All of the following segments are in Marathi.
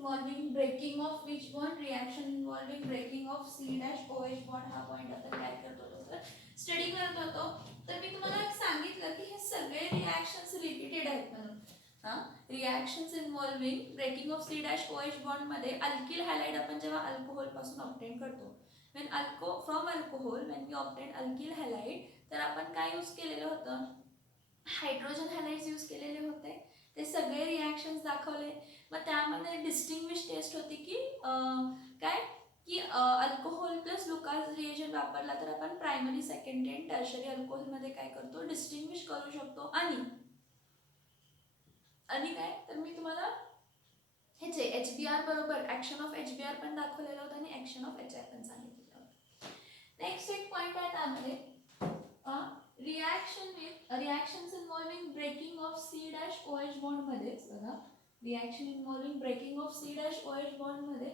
Involving breaking of which bond, reaction involving breaking of C-OH bond हा पॉईंट आपण काय करत होतो तर स्टडी करत होतो. तर मी तुम्हाला सांगितलं की हे सगळे रिॲक्शन्स रिपीटेड आहेत म्हणून. Reactions involving breaking of C-OH bond मध्ये अल्किल हॅलाइड आपण जेव्हा अल्कोहोल पासून ऑब्टेन करतो, from alcohol when we obtain alkyl halide, तर आपण काय यूज केलेलं होतं, हायड्रोजन हॅलाइड्स यूज केलेले होते. ते सगळे रिॲक्शन्स दाखवले. मग त्यामध्ये डिस्टिंग्विश टेस्ट होती की काय की अल्कोहोल प्लस लुकास रिएजंट वापरला तर आपण प्रायमरी, सेकंडरी आणि टर्शरी अल्कोहोलमध्ये काय करतो, डिस्टिंग्विश करू शकतो. आणि काय तर मी तुम्हाला ह्याचे HBr बरोबर ऍक्शन ऑफ HBr पण दाखवलेलं होतं आणि ऍक्शन ऑफ HI पण सांगितलेलं होतं. नेक्स्ट एक पॉईंट आहे त्यामध्ये reactions involving breaking of C-OH bond मध्ये बघा, reaction involving breaking of C-OH bond मध्ये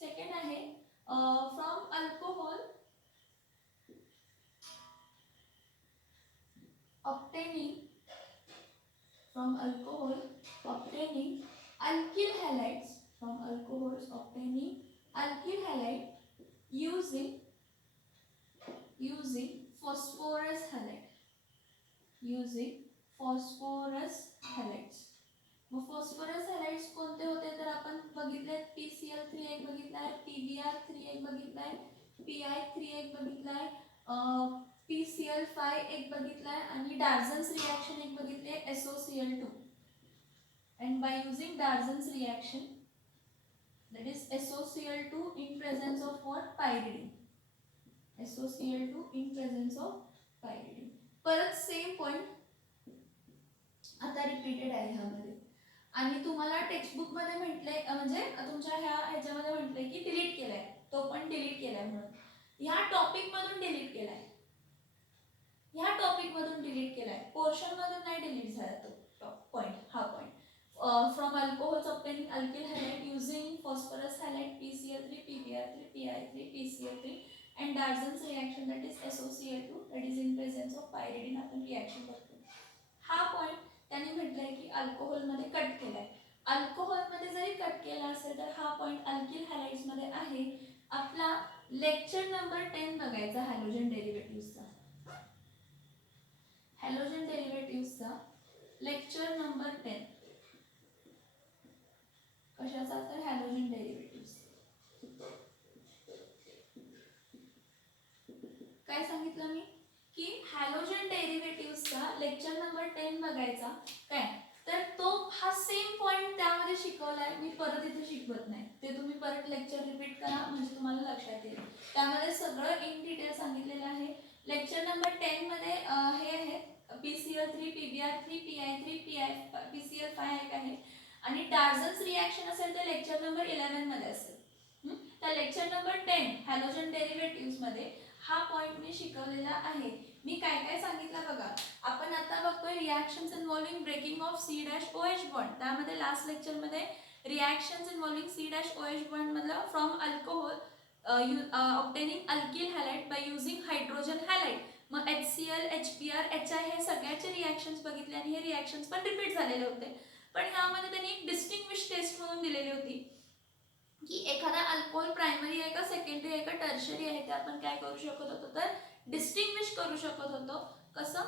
सेकंड आहे from alcohol obtaining alkyl halides, from alcohols obtaining alkyl halide using phosphorus halides. मग फॉस्फरस हॅलाइड्स कोणते होते तर आपण बघितले PCl3 एक बघितलाय, PbR3 एक बघितलाय, Pi3 एक बघितलाय, PCl5 एक बघितलाय आणि डार्झन्स रिॲक्शन एक बघितले SOCl2. and by using Darzan's reaction, that is SOCl2 in presence of what, pyridine, SOCl2 in presence of pyridine. परत सेम पॉइंट आता रिपीटेड आहे ह्यामध्ये. आणि तुम्हाला टेक्स्टबुक मध्ये म्हटलंय म्हणजे तुमच्या ह्याच्यामध्ये म्हटलंय की डिलीट केलाय, तो पण डिलीट केलाय म्हणून ह्या टॉपिक मधून डिलीट केलाय, पोर्शन मधून नाही डिलीट झाला तो पॉइंट, हा point. From alcohols obtaining alkyl halide using phosphorus halide PCl3, PbR3, Pi3, PCl3 and Darzan's reaction, that is SOCl2, that is in presence of pyridine आपण रिॲक्शन करतो. हा पॉइंट त्यांनी म्हटलंय की अल्कोहोल मध्ये कट केलाय. अल्कोहोल मध्ये जरी कट केला असेल तर हा पॉइंट अल्किल हॅलाइड्स मध्ये आहे. आपला लेक्चर नंबर 10 बघायचा हॅलोजन डेरिव्हेटिव्हचा, लेक्चर नंबर 10 कशाचा तर हॅलोजन डेरिव्हेटिव्ह्स. काय सांगितलं मी की हॅलोजन डेरिव्हेटिव्हचा लेक्चर नंबर 10 बघायचा. काय तर तो हा सेम पॉइंट त्यामध्ये शिकवलाय, मी परत इथे शिकवत नाही, ते तुम्ही परत लेक्चर रिपीट करा म्हणजे तुम्हाला लक्षात येईल. त्यामध्ये सगळं इन डिटेल सांगितलेलं आहे. लेक्चर नंबर 10 मध्ये हे आहेत PCl3, PbR3, Pi3, PCl5 एक आहे आणि डार्झन्स रिॲक्शन असेल तर लेक्चर नंबर 11 मध्ये असेल. तर लेक्चर नंबर 10 हॅलोजन डेरिव्हेटिव्ह्स मध्ये हा पॉइंट मी शिकवलेला आहे. मी काय काय सांगितलं बघा. आपण आता बघतोय reactions involving breaking of C-OH bond, त्यामध्ये लास्ट लेक्चर मध्ये रिॲक्शन्स इन्व्हॉल्विंग C-OH बॉन्ड मधला from alcohol obtaining alkyl halide by using hydrogen halide, मग HCl, HBr, HI हे सगळ्याचे रिॲक्शन्स बघितले आणि हे रिॲक्शन्स पण रिपीट झालेले होते. पण ह्यामध्ये त्यांनी एक डिस्टिंग्विश टेस्ट म्हणून दिलेली होती की एखादा अल्कोहोल प्रायमरी आहे का सेकंडरी आहे का टर्शरी आहे ते आपण काय करू शकत होतो तर डिस्टिंग्विश करू शकत होतो. कसं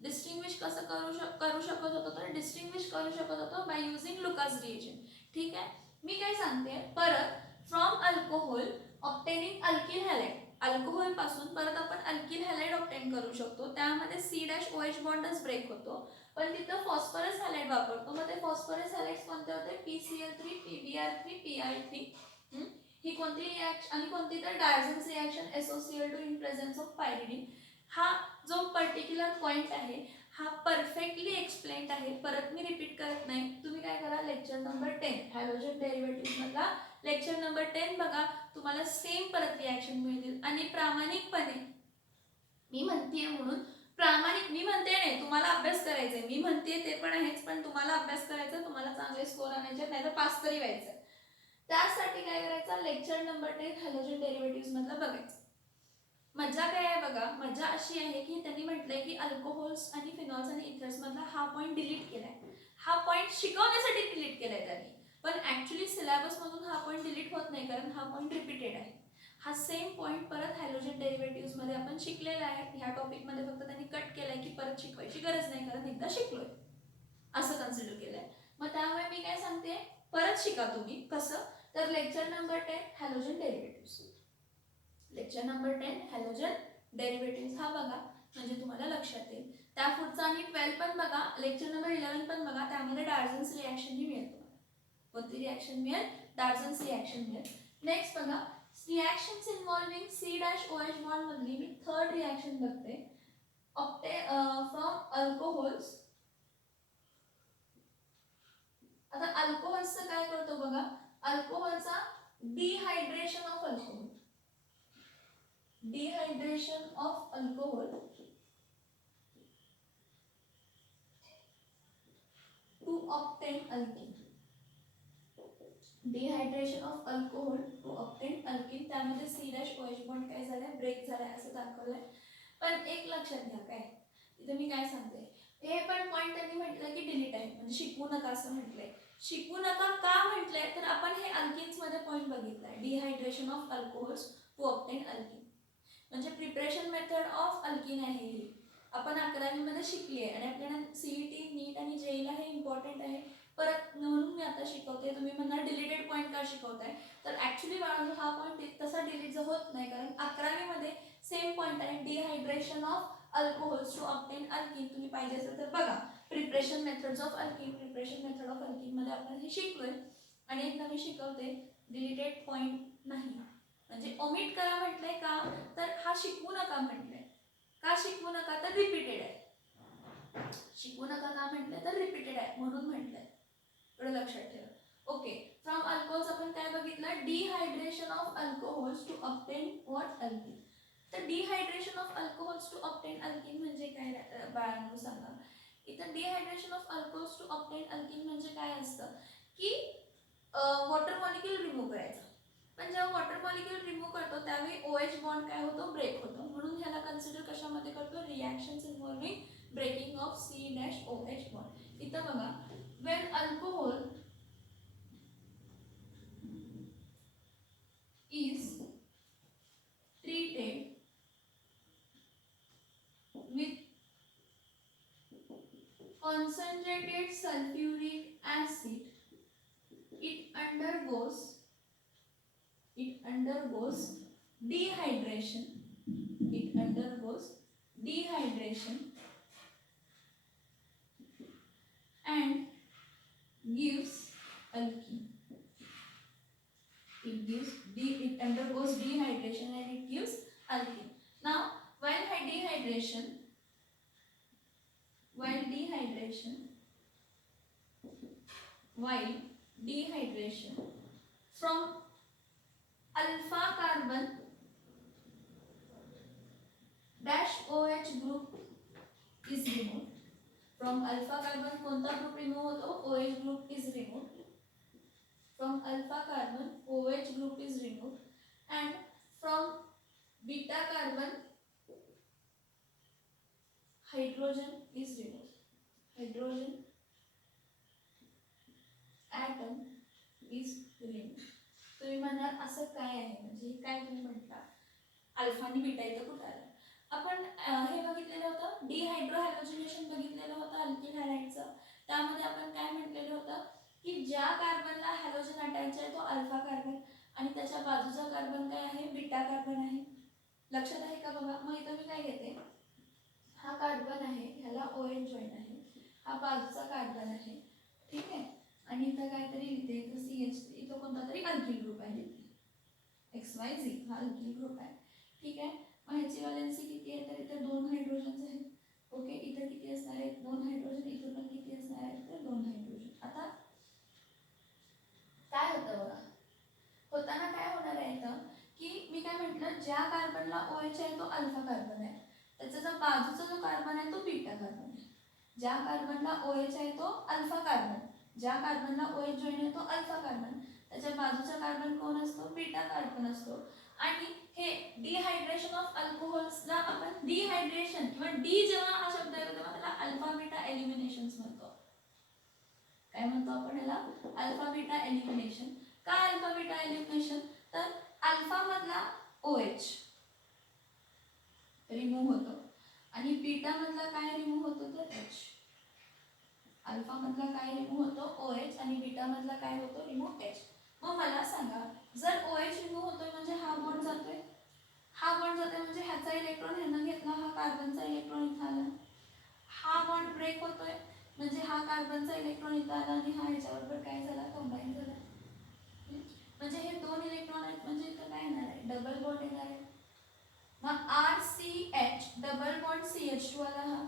डिस्टिंग्विश करू शकत होतो तर डिस्टिंग्विश करू शकत होतो बाय युझिंग लुकास रिएजंट. ठीक आहे, मी काय सांगते परत, from alcohol obtaining alkyl halide, alcohol पासून परत आपण अल्किल हॅलाइड ऑब्टेन करू शकतो. त्यामध्ये C-OH बॉन्डच ब्रेक होतो पण तिथं फॉस्फरस हॅलाइड वापरतो. मग ते फॉस्फरस हॅलाइड्स कोणते होते, PCl3, PbR3, Pi3. ही कोणती रिॲक्शन आणि कोणती तर Darzens reaction SOCl2 in presence of pyridine. हा जो पर्टिक्युलर पॉइंट आहे हा परफेक्टली एक्सप्लेन्ड आहे, परत मी रिपीट करत नाही. तुम्ही काय करा लेक्चर नंबर 10 हॅलोजन डेरिव्हेटिव्ह मधला लेक्चर नंबर 10 बघा, तुम्हाला सेम परत रिॲक्शन मिळतील. आणि प्रामाणिकपणे मी म्हणतेय म्हणून मी म्हणते नाही, तुम्हाला अभ्यास करायचा, मी म्हणते ते पण आहेच पण तुम्हाला अभ्यास करायचा, तुम्हाला चांगले स्कोर आणायचे नाही तर पास तरी व्हायचं. त्यासाठी काय करायचं, लेक्चर नंबर 10 हॅलोजन डेरिव्हेटिव्ह्स मधला बघायचं. मजा काय आहे बघा, मजा अशी आहे की त्यांनी म्हटलंय की अल्कोहोल्स आणि फिनॉल्स आणि इथर्स मधला हा पॉइंट डिलीट केलाय. हा पॉइंट शिकवण्यासाठी डिलीट केलाय त्यांनी. पण ऍक्च्युली सिलेबसमधून हा पॉईंट डिलीट होत नाही, कारण हा पॉईंट रिपीटेड आहे. हा सेम पॉईंट परत हॅलोजन डेरिव्हेटिव्ह मध्ये आपण शिकलेला आहे. ह्या टॉपिकमध्ये फक्त त्यांनी कट केलाय की परत शिकवायची गरज नाही, कारण एकदा शिकलोय असं कन्सिडर केलंय. मग त्यामुळे मी काय सांगते, परत शिका तुम्ही. कसं तर lecture number 10 halogen derivative, lecture number 10 halogen derivative हा बघा, म्हणजे तुम्हाला लक्षात येईल. त्या पुढचा आणि 12 पण बघा, लेक्चर नंबर 11 पण बघा, त्यामध्ये डार्झन्स रिॲक्शन ही मिळेल तुम्हाला. कोणती रिॲक्शन मिळेल? डार्झन्स रिॲक्शन मिळेल. नेक्स्ट बघा, रिॲक्शन्स इन्व्हॉल्विंग C-OH बॉन्ड मधली मी थर्ड रिॲक्शन बघते, फ्रॉम अल्कोहोल्स. आता अल्कोहोल्सचं काय करतो बघा, अल्कोहोलचा dehydration of alcohol, dehydration of alcohol to obtain alkene, dehydration of alcohol to obtain alkene. त्यामध्ये C-OH बॉन्ड काय झालाय, ब्रेक झालाय असं दाखवलंय. पण एक लक्षात घ्या, काय इथे मी काय सांगते, हे पण पॉईंट त्यांनी म्हटलं की डिलीट आहे, म्हणजे शिकवू नका असं म्हटलंय. शिकू नका का म्हटलंय, तर आपण हे अल्किन्स मध्ये पॉईंट बघितलाय, dehydration of alcohols to obtain alkene, म्हणजे प्रिपरेशन मेथड ऑफ अल्किन आहे ही. आपण 11वी मध्ये शिकली आहे आणि आपल्याला सीईटी, नीट आणि जेईला हे इम्पॉर्टंट आहे. परत म्हणून मी आता शिकवते. तुम्ही म्हणणार डिलीटेड पॉईंट का शिकवताय, तर ऍक्च्युली बाळांनो हा पॉईंट तसा डिलीट होत नाही, कारण 11वी मध्ये सेम पॉईंट आहे, dehydration of alcohols to obtain alkene. तुम्ही पाहिजे असेल तर बघा, preparation methods of alkene, preparation method of alkene मध्ये आपण हे शिकलोय. आणि एकदा मी शिकवते, डिलीटेड पॉईंट नाही, म्हणजे ओमिट करा म्हटलंय का, तर हा शिकवू नका म्हटलंय. का शिकवू नका, तर रिपीटेड आहे. शिकवू नका का म्हटलंय, तर रिपीटेड आहे म्हणून म्हटलंय, थोडं लक्षात ठेवा. ओके, फ्रॉम अल्कोहोल्स आपण काय बघितलं, dehydration of alcohols to obtain what alkene. तर dehydration of alcohols to obtain alkene म्हणजे काय बाळांनो सांगा. इथं dehydration of alcohols to obtain alkene म्हणजे काय असतं की वॉटर मॉलिक्यूल रिमूव्ह करायचा. पण जेव्हा वॉटर मॉलिक्यूल रिमूव्ह करतो त्यावेळी OH बॉन्ड काय होतो, ब्रेक होतो. म्हणून ह्याला कन्सिडर कशामध्ये करतो, reactions involving breaking of C-OH bond. इथं बघा, when alcohol is treated with concentrated sulfuric acid, it undergoes dehydration, it undergoes dehydration and gives alkene. It undergoes dehydration and it gives alkene. Now while dehydration from alpha carbon dash OH group is removed. From alpha carbon कोणता ग्रुप रिमूव्ह होतो, OH group is removed. From alpha carbon OH group is removed and from beta carbon hydrogen is removed. Hydrogen atom is removed. तुम्ही म्हणाल असं काय आहे, म्हणजे काय तुम्ही म्हटला अल्फा आणि बीटा इथं कुठं आलं. आपण हे बघितलेलं होतं, डिहायड्रो हॅलोजिनेशन बघितलेलं होतं अल्किल हॅलाइडचं. त्यामध्ये आपण काय म्हटलेलं होतं की ज्या कार्बनला हॅलोजन अटॅच आहे तो अल्फा कार्बन आणि त्याच्या बाजूचा कार्बन काय आहे, बीटा कार्बन आहे. लक्षात आहे का बघा. मग इथं मी काय घेते, हा कार्बन आहे, ह्याला OH जॉईन आहे, हा बाजूचा कार्बन आहे, ठीक आहे. आणि इथं काहीतरी लिहिते, इथं CH, इथं कोणता तरी अल्किल ग्रुप आहे, XYZ हा अल्किल ग्रुप आहे, ठीक आहे. मग ह्याची वॅलेन्सी किती आहे, तर इथं 2 हायड्रोजन आहेत. ओके, इथं किती असणार आहेत, 2 हायड्रोजन, इथं पण किती असणार आहेत, तर 2 हायड्रोजन. आता काय होतं बघा, होताना काय होणार आहे इथं की मी काय म्हटलं, ज्या कार्बनला OH आहे तो अल्फा कार्बन आहे, त्याचा जो बाजूचा जो कार्बन आहे तो बीटा कार्बन आहे. ज्या कार्बनला OH आहे तो अल्फा कार्बन, ज्या कार्बनला OH जॉईन आहे तो अल्फा कार्बन, त्याच्या बाजूचा कार्बन कोण असतो, बीटा कार्बन असतो. आणि हे डिहायड्रेशन ऑफ अल्कोहोल्सला आपण डिहायड्रेशन किंवा डी जेव्हा हा शब्द येतो तेव्हा त्याला अल्फा बीटा एलिमिनेशन्स म्हणतो. काय म्हणतो आपण याला? Alpha beta elimination. का अल्फा बीटा एलिमिनेशन? तर अल्फा मधला OH रिमूव्ह होतो आणि बीटा मधला काय रिमूव्ह होतो? तर H. अल्फा मधला काय रिमूव्ह होतो? OH आणि बीटा मधला काय होतो? Remove H. मग मला सांगा, जर OH रिमूव्ह होतोय म्हणजे हा बॉन्ड जातोय, हा बॉन्ड जातोय म्हणजे ह्याचा इलेक्ट्रॉन ह्यानं घेतला, हा कार्बनचा इलेक्ट्रॉन इथं आला, हा बॉन्ड ब्रेक होतोय म्हणजे हा कार्बनचा इलेक्ट्रॉन इथं आला आणि हा ह्याच्याबरोबर काय झाला? कंबाईन झाला. म्हणजे हे दोन इलेक्ट्रॉन आहेत म्हणजे इथं काय येणार आहे? डबल बॉन्ड येणार आहे. मग RCH डबल बॉन्ड CH2 आला हा.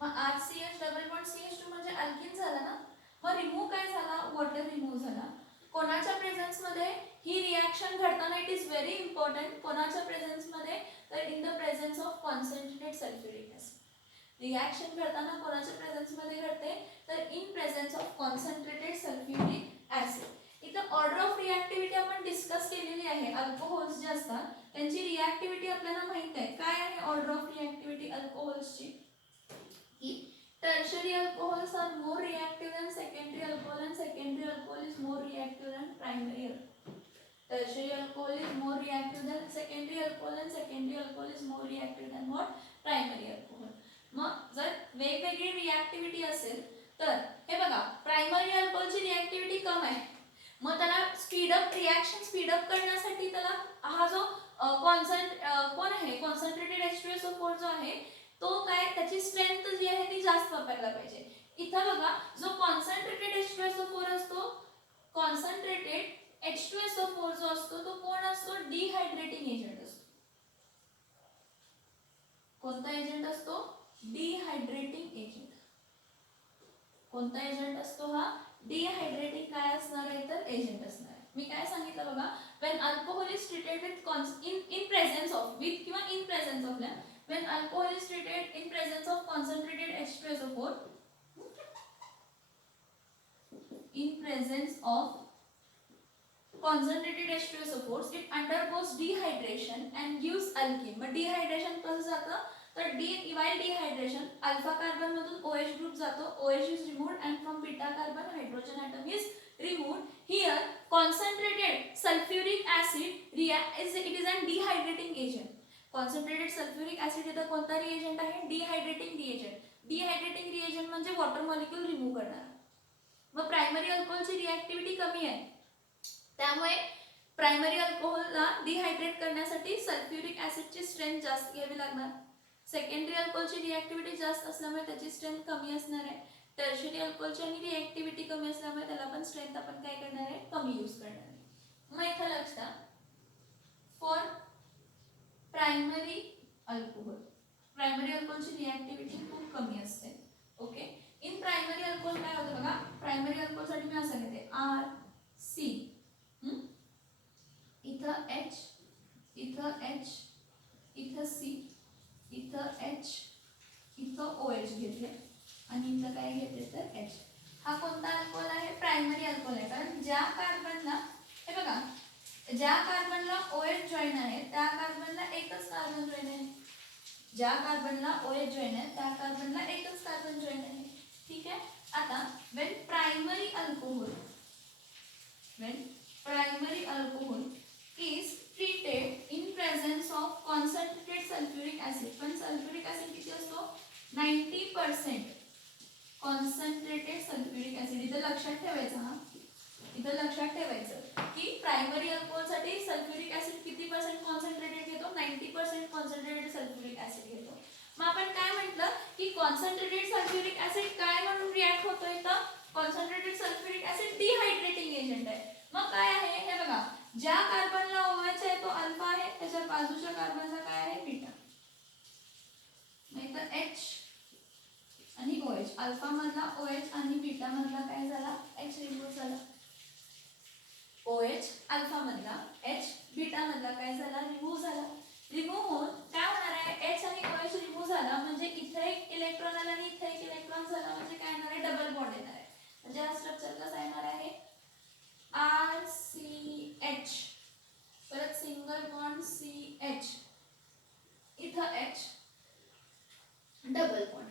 मग RCH डबल बॉन्ड CH2 म्हणजे अल्किन झाला ना. मग रिमूव्ह काय झाला? वॉटर रिमूव्ह झाला. कोणाच्या प्रेझेन्स मध्ये ही रिएक्शन घडताना? It is very important. कोणाच्या प्रेझेन्स मध्ये? तर in the presence of concentrated sulphuric acid. Reaction घडताना कोणाच्या प्रेझेन्स मध्ये घडते? तर in presence of concentrated sulphuric acid. इथं ऑर्डर ऑफ रिएक्टिव्हिटी आपण डिस्कस केलेली आहे. अल्कोहोल्स जे असतात त्यांची रिएक्टिव्हिटी आपल्याला माहित आहे. काय आहे ऑर्डर ऑफ रिएक्टिव्हिटी अल्कोहोल्सची? की tertiary alcohols are more reactive than secondary alcohol and secondary alcohol is more reactive than primary alcohol. Tertiary alcohol is more reactive than secondary alcohol and secondary alcohol is more reactive than what? Primary alcohol. मग जर वेगवेगळी रिएक्टिव्हिटी असेल तर हे बघा, प्रायमरी अल्कोहोलची रिएक्टिव्हिटी कम आहे. मग त्याला स्पीडअप रिएक्शन स्पीडअप करण्यासाठी त्याला हा जो कोण आहे कॉन्सन्ट्रेटेड H2SO4 जो आहे तो काय त्याची स्ट्रेंथ जी आहे ती जास्त वापरायला पाहिजे. इथं बघा, जो कॉन्सन्ट्रेटेड H2SO4 असतो, कॉन्सन्ट्रेटेड H2SO4 जो असतो तो कोण असतो? डिहायड्रेटिंग एजंट असतो. कोणता एजंट असतो? डिहायड्रेटिंग एजंट. कोणता एजंट असतो हा? डिहायड्रेटिंग काय असणार आहे? तर एजंट असणार आहे. मी काय सांगितलं बघा, when alcohol is treated with in presence of with किंवा in presence of when alcohol is treated in presence of concentrated H2SO4 in presence of concentrated H2SO4 it undergoes dehydration and gives alkene. मग dehydration कसं जातं? तर while dehydration alpha carbon मधून OH group जातो, OH is removed and from beta carbon hydrogen atom is removed. Here concentrated sulfuric acid it is an dehydrating agent. Concentrated sulphuric acid इथं कोणता रिएजंट आहे? डिहायड्रेटिंग रिएजंट. डिहायड्रेटिंग रिएजंट म्हणजे वॉटर मॉलिक्यूल रिमूव्ह करणार. मग प्रायमरी अल्कोहोलची रिएक्टिव्हिटी कमी आहे त्यामुळे प्रायमरी अल्कोहोलला डिहायड्रेट करण्यासाठी सल्फ्युरिक ऍसिडची स्ट्रेंथ जास्त घ्यावी लागणार. सेकंडरी अल्कोहोलची रिएक्टिव्हिटी जास्त असल्यामुळे त्याची स्ट्रेंथ कमी असणार आहे. टर्शियरी अल्कोहोलची आणि रिएक्टिव्हिटी कमी असल्यामुळे त्याला पण स्ट्रेंथ आपण काय करणार आहे? कमी यूज करणार आहे. मग इथं लक्षात फॉर प्रायमरी अल्कोहोल, प्रायमरी अल्कोहोलची रिएक्टिव्हिटी खूप कमी असते. ओके, इन प्रायमरी अल्कोहोल काय होतं बघा, प्रायमरी अल्कोहोल साठी मी असं घेते RC, इथं H, इथं H, इथं C, इथं H, इथं OH घेतले आणि इथं काय घेतले तर H. हा कोणता अल्कोहोल आहे? प्रायमरी अल्कोहोल आहे. कारण ज्या कार्बनला हे बघा, ज्या कार्बनला OH जॉईन आहे त्या कार्बनला एकच कार्बन जॉईन आहे. ज्या कार्बनला OH जॉईन आहे त्या कार्बनला एकच कार्बन जॉईन आहे. ठीक आहे. आता when primary alcohol is treated in presence of concentrated sulfuric acid, पण सल्फ्युरिक ऍसिड किती असतो? 90% कॉन्सन्ट्रेटेड सल्फ्युरिक ऍसिड. इथं लक्षात ठेवायचं हा, इथं लक्षात ठेवायचं की प्रायमरी अल्कोहोल साठी सल्फ्युरिक ऍसिड किती पर्सेंट कॉन्सन्ट्रेटेड घेतो? 90% कॉन्सन्ट्रेटेड सल्फ्युरिक ऍसिड घेतो. मग आपण काय म्हटलं की कॉन्सन्ट्रेटेड सल्फ्युरिक ऍसिड काय म्हणून रिॲक्ट होतो? इथं कॉन्सन्ट्रेटेड सल्फ्युरिक ऍसिड डिहायड्रेटिंग एजंट आहे. मग काय आहे हे बघा, ज्या कार्बनला OH आहे तो अल्फा आहे, त्याच्या बाजूच्या कार्बनला काय आहे? बीटा. मग इथं H आणि OH, अल्फा मधला OH आणि बीटा मधला काय झाला? H रिमूव्ह झाला. OH अल्फा मधला, H बीटा मधला काय झाला? रिमूव्ह झाला. रिमूव्ह होऊन काय होणार आहे? H आणि OH रिमूव्ह झाला म्हणजे इथे एक इलेक्ट्रॉन आला आणि इथे एक इलेक्ट्रॉन झाला म्हणजे काय येणार आहे? डबल बॉन्ड येणार आहे. म्हणजे हा स्ट्रक्चर कसा येणार आहे? RCH, परत सिंगल बॉन्ड CH, इथं H, डबल बॉन्ड.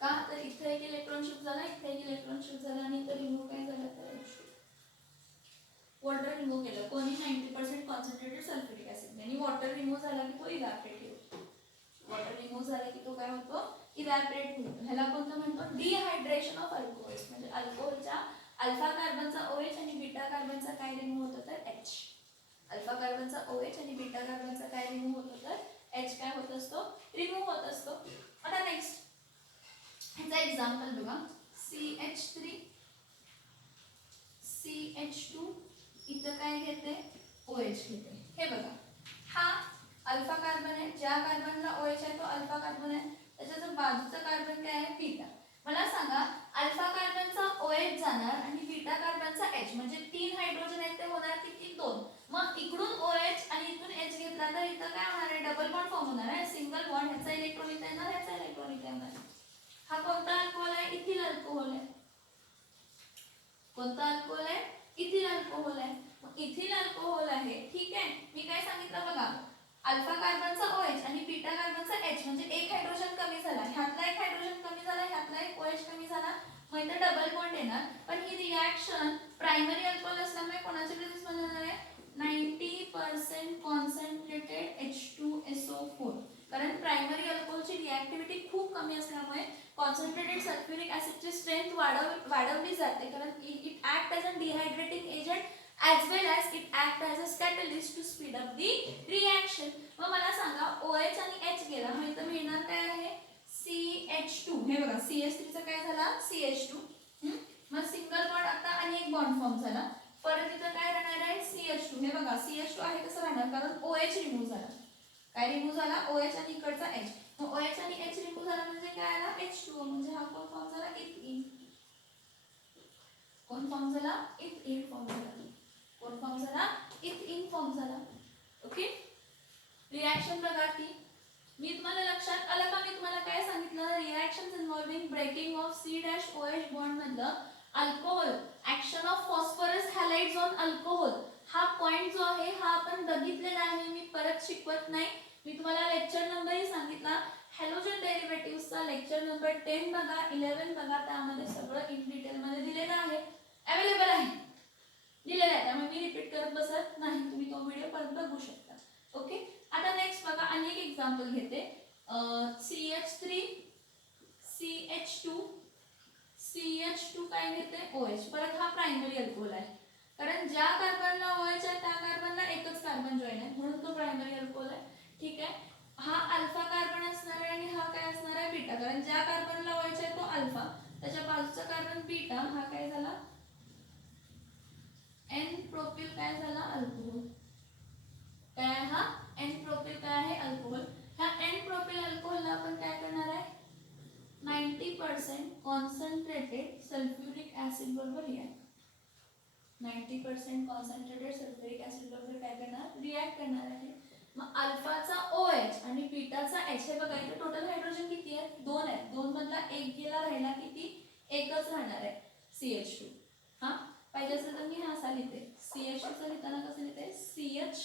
का तर इथे एक इलेक्ट्रॉन शिफ्ट झाला, इथे एक इलेक्ट्रॉन शिफ्ट झाला आणि इथे रिमूव्ह काय झाला? इव्हॅपरेट होतो. ह्याला कोणतं म्हणतो? Dehydration of alcohols. म्हणजे अल्कोहोलच्या अल्फा कार्बनचा OH आणि बीटा कार्बनचा काय रिमूव्ह होतो तर H. अल्फा कार्बनचा OH आणि बीटा कार्बनचा काय रिमूव्ह होतो तर H काय होत असतो? रिमूव्ह होत असतो. आता नेक्स्ट ह्याचा एक्झाम्पल बघा. CH3 CH2 इथं काय घेते? OH घेते. हे बघा, हा अल्फा कार्बन आहे. ज्या कार्बनला OH आहे तो अल्फा कार्बन आहे. त्याच्या जो बाजूचा कार्बन काय आहे? बीटा. मला सांगा, अल्फा कार्बनचा OH जाणार आणि बीटा कार्बनचा H, म्हणजे 3 हायड्रोजन आहेत ते होणार किती? 2. मग इकडून OH आणि इकडून H घेतला तर इथं काय होणार आहे? डबल बॉन्ड फॉर्म होणार आहे. सिंगल बॉन्ड, ह्याचा इलेक्ट्रॉन इथे येणार, ह्याचा इलेक्ट्रॉन इथे येणार. हा कोणता अल्कोहोल आहे? इथिल अल्कोहोल आहे. कोणता अल्कोहोल आहे? इथिल अल्कोहोल आहे. मग इथिल अल्कोहोल आहे, ठीक आहे. मी काय सांगितलं बघा, अल्फा कार्बनचा OH आणि बीटा कार्बनचा H, म्हणजे एक हायड्रोजन कमी झाला, ह्यातला एक हायड्रोजन कमी झाला, ह्यातला एक OH कमी झाला, मग इथे डबल बॉन्ड येणार. पण ही रिॲक्शन प्रायमरी अल्कोहोल असल्यामुळे कोणाच्या बेसिस मध्ये होणार आहे? 90% कॉन्सन्ट्रेटेड H2SO4. कारण प्रायमरी अल्कोहोलची रिॲक्टिव्हिटी खूप कमी असल्यामुळे कॉन्सन्ट्रेटेड सल्फ्युरिक ऍसिडची स्ट्रेंथ वाढवली जाते. कारण it act as a डिहायड्रेटिंग agent as well as it act as a catalyst to speed up the reaction. मग मला सांगा, OH आणि H गेला, मग इथं मिळणार काय आहे? CH2. हे बघा, CH3 चा काय झाला? CH2. मग सिंगल बॉन्ड आता आणि एक बॉन्ड फॉर्म झाला. परत इथं काय राहणार आहे? CH2. हे बघा, CH2 आहे कसं राहणार? कारण OH रिमूव्ह झाला. काय रिमूव्ह झाला? OH आणि इकडचा H. मग OH आणि H रिमूव्ह झाला म्हणजे काय आला? H2O. म्हणजे हा कोण फॉर्म झाला? इथीन. कोण फॉर्म झाला? इथीन फॉर्म झाला. कोण फॉर्म झाला? इथीन फॉर्म झाला. ओके, रिॲक्शन बघा की मी तुम्हाला लक्षात आलं का? मी तुम्हाला काय सांगितलं? Reactions involving breaking of C-OH bond मधलं alcohol, action of phosphorus halides on alcohol, हा पॉइंट जो आहे हा आपण बघितलेला आहे. मी परत शिकवत नाही. मी तुम्हाला लेक्चर नंबरही सांगितला. हॅलोजन डेरिव्हेटिव्हचा लेक्चर नंबर 10 बघा, 11 बघा, त्यामध्ये सगळं इन डिटेल मध्ये दिलेलं आहे, अवेलेबल आहे, दिलेलं आहे. त्यामुळे मी रिपीट करत बसत नाही, तुम्ही तो व्हिडिओ परत बघू शकता. ओके, आता नेक्स्ट बघा, अनेक एक्झाम्पल घेते. CH3 CH2 CH2 काय घेते? OH. परत हा प्रायमरी अल्कोहोल आहे. कारण ज्या कार्बनला OH आहे त्या कार्बनला एकच कार्बन जॉईन आहे, म्हणून तो प्रायमरी अल्कोहोल आहे. ठीक आहे, हा अल्फा कार्बन असणार आहे आणि हा काय असणार आहे? बीटा. कारण ज्या कार्बनला OH आहे तो अल्फा, त्याच्या बाजूचा कार्बन बीटा, हा काय झाला? N प्रोपिल काय झाला? अल्कोहोल. काय हा N प्रोपिल काय आहे? अल्कोहोल. ह्या N प्रोपिल अल्कोहोलला आपण काय करणार आहे? 90% कॉन्सन्ट्रेटेड सल्फ्युरिक ऍसिड बरोबर रिॲक्ट. 90% कॉन्सन्ट्रेटेड सल्फ्युरिक ऍसिड बरोबर काय करणार? रिॲक्ट करणार आहे. मग अल्फाचा OH आणि बीटाचा H, हे बघा इथे टोटल हायड्रोजन किती आहेत? 2 आहेत. 2 मधला एक गेला, राहिला किती? एकच राहणार आहे, CH2. हा, पाहिजे असेल तर मी हा असा लिहिते. CH2 चा लिहिताना कसं लिहिते? CH,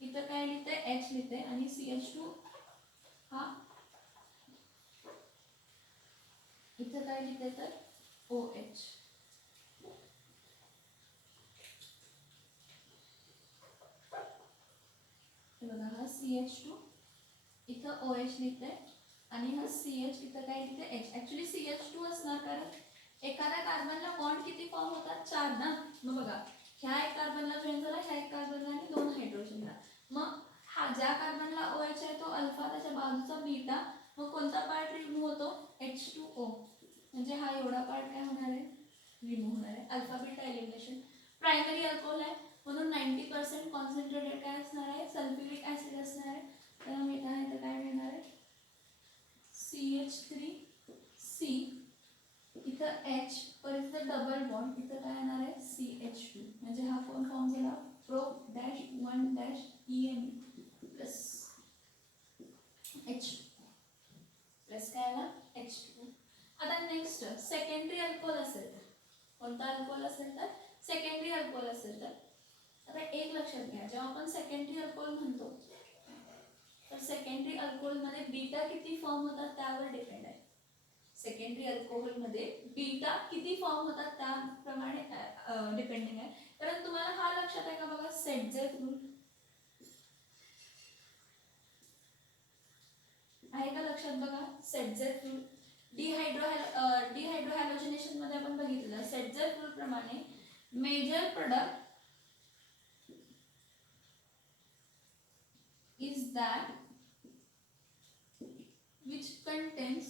इथं काय लिहिते? H लिहिते, आणि CH2 हा इथं काय लिहिते तर OH. बघा, हा CH2 इथं OH लिहिते आणि हा CH इथं काय लिहिते? H. ऍक्च्युली CH2 असणार, कारण एखाद्या कार्बनला बॉन्ड किती फॉर्म होतात? 4 ना. मग बघा, ह्या एक कार्बनला जॉईन झाला, ह्या एक कार्बनला आणि 2 हायड्रोजनला. मग हा ज्या कार्बनला OH आहे तो अल्फा, त्याच्या बाजूचा बीटा, मग कोणता पार्ट रिमूव्ह होतो? H2O. म्हणजे हा एवढा पार्ट काय होणार आहे? रिमूव्ह होणार आहे. Alpha beta elimination. Primary alcohol आहे म्हणून 90% कॉन्सन्ट्रेटेड काय असणार आहे? सल्फ्युरिक ऍसिड असणार आहे. तर मी काय इथं काय मिळणार आहे? CH3C, इथं H, परत इथं डबल बॉन्ड, इथं काय येणार आहे? CH2. म्हणजे हा कोण फॉर्म झाला? Pro-1-EN प्लस H प्लस काय आला? H2. आता नेक्स्ट सेकंडरी अल्कोहोल असेल तर, कोणता अल्कोहोल असेल तर? सेकंडरी अल्कोहोल असेल तर, आता एक लक्षात घ्या, जेव्हा आपण सेकंडरी अल्कोहोल म्हणतो तर सेकंडरी अल्कोहोल मध्ये बीटा किती फॉर्म होतात त्यावर डिपेंड आहे. सेकंडरी अल्कोहोल मध्ये बीटा किती फॉर्म होतात त्याप्रमाणे डिपेंडिंग आहे. कारण तुम्हाला हा लक्षात आहे का बघा, सेटजेट रूल आहे का? लक्षात बघा, सेटझेड रूल डिहायड्रोहॅलोजिनेशन मध्ये आपण बघितलं सेटझेड रूल प्रमाणे major product is that which contains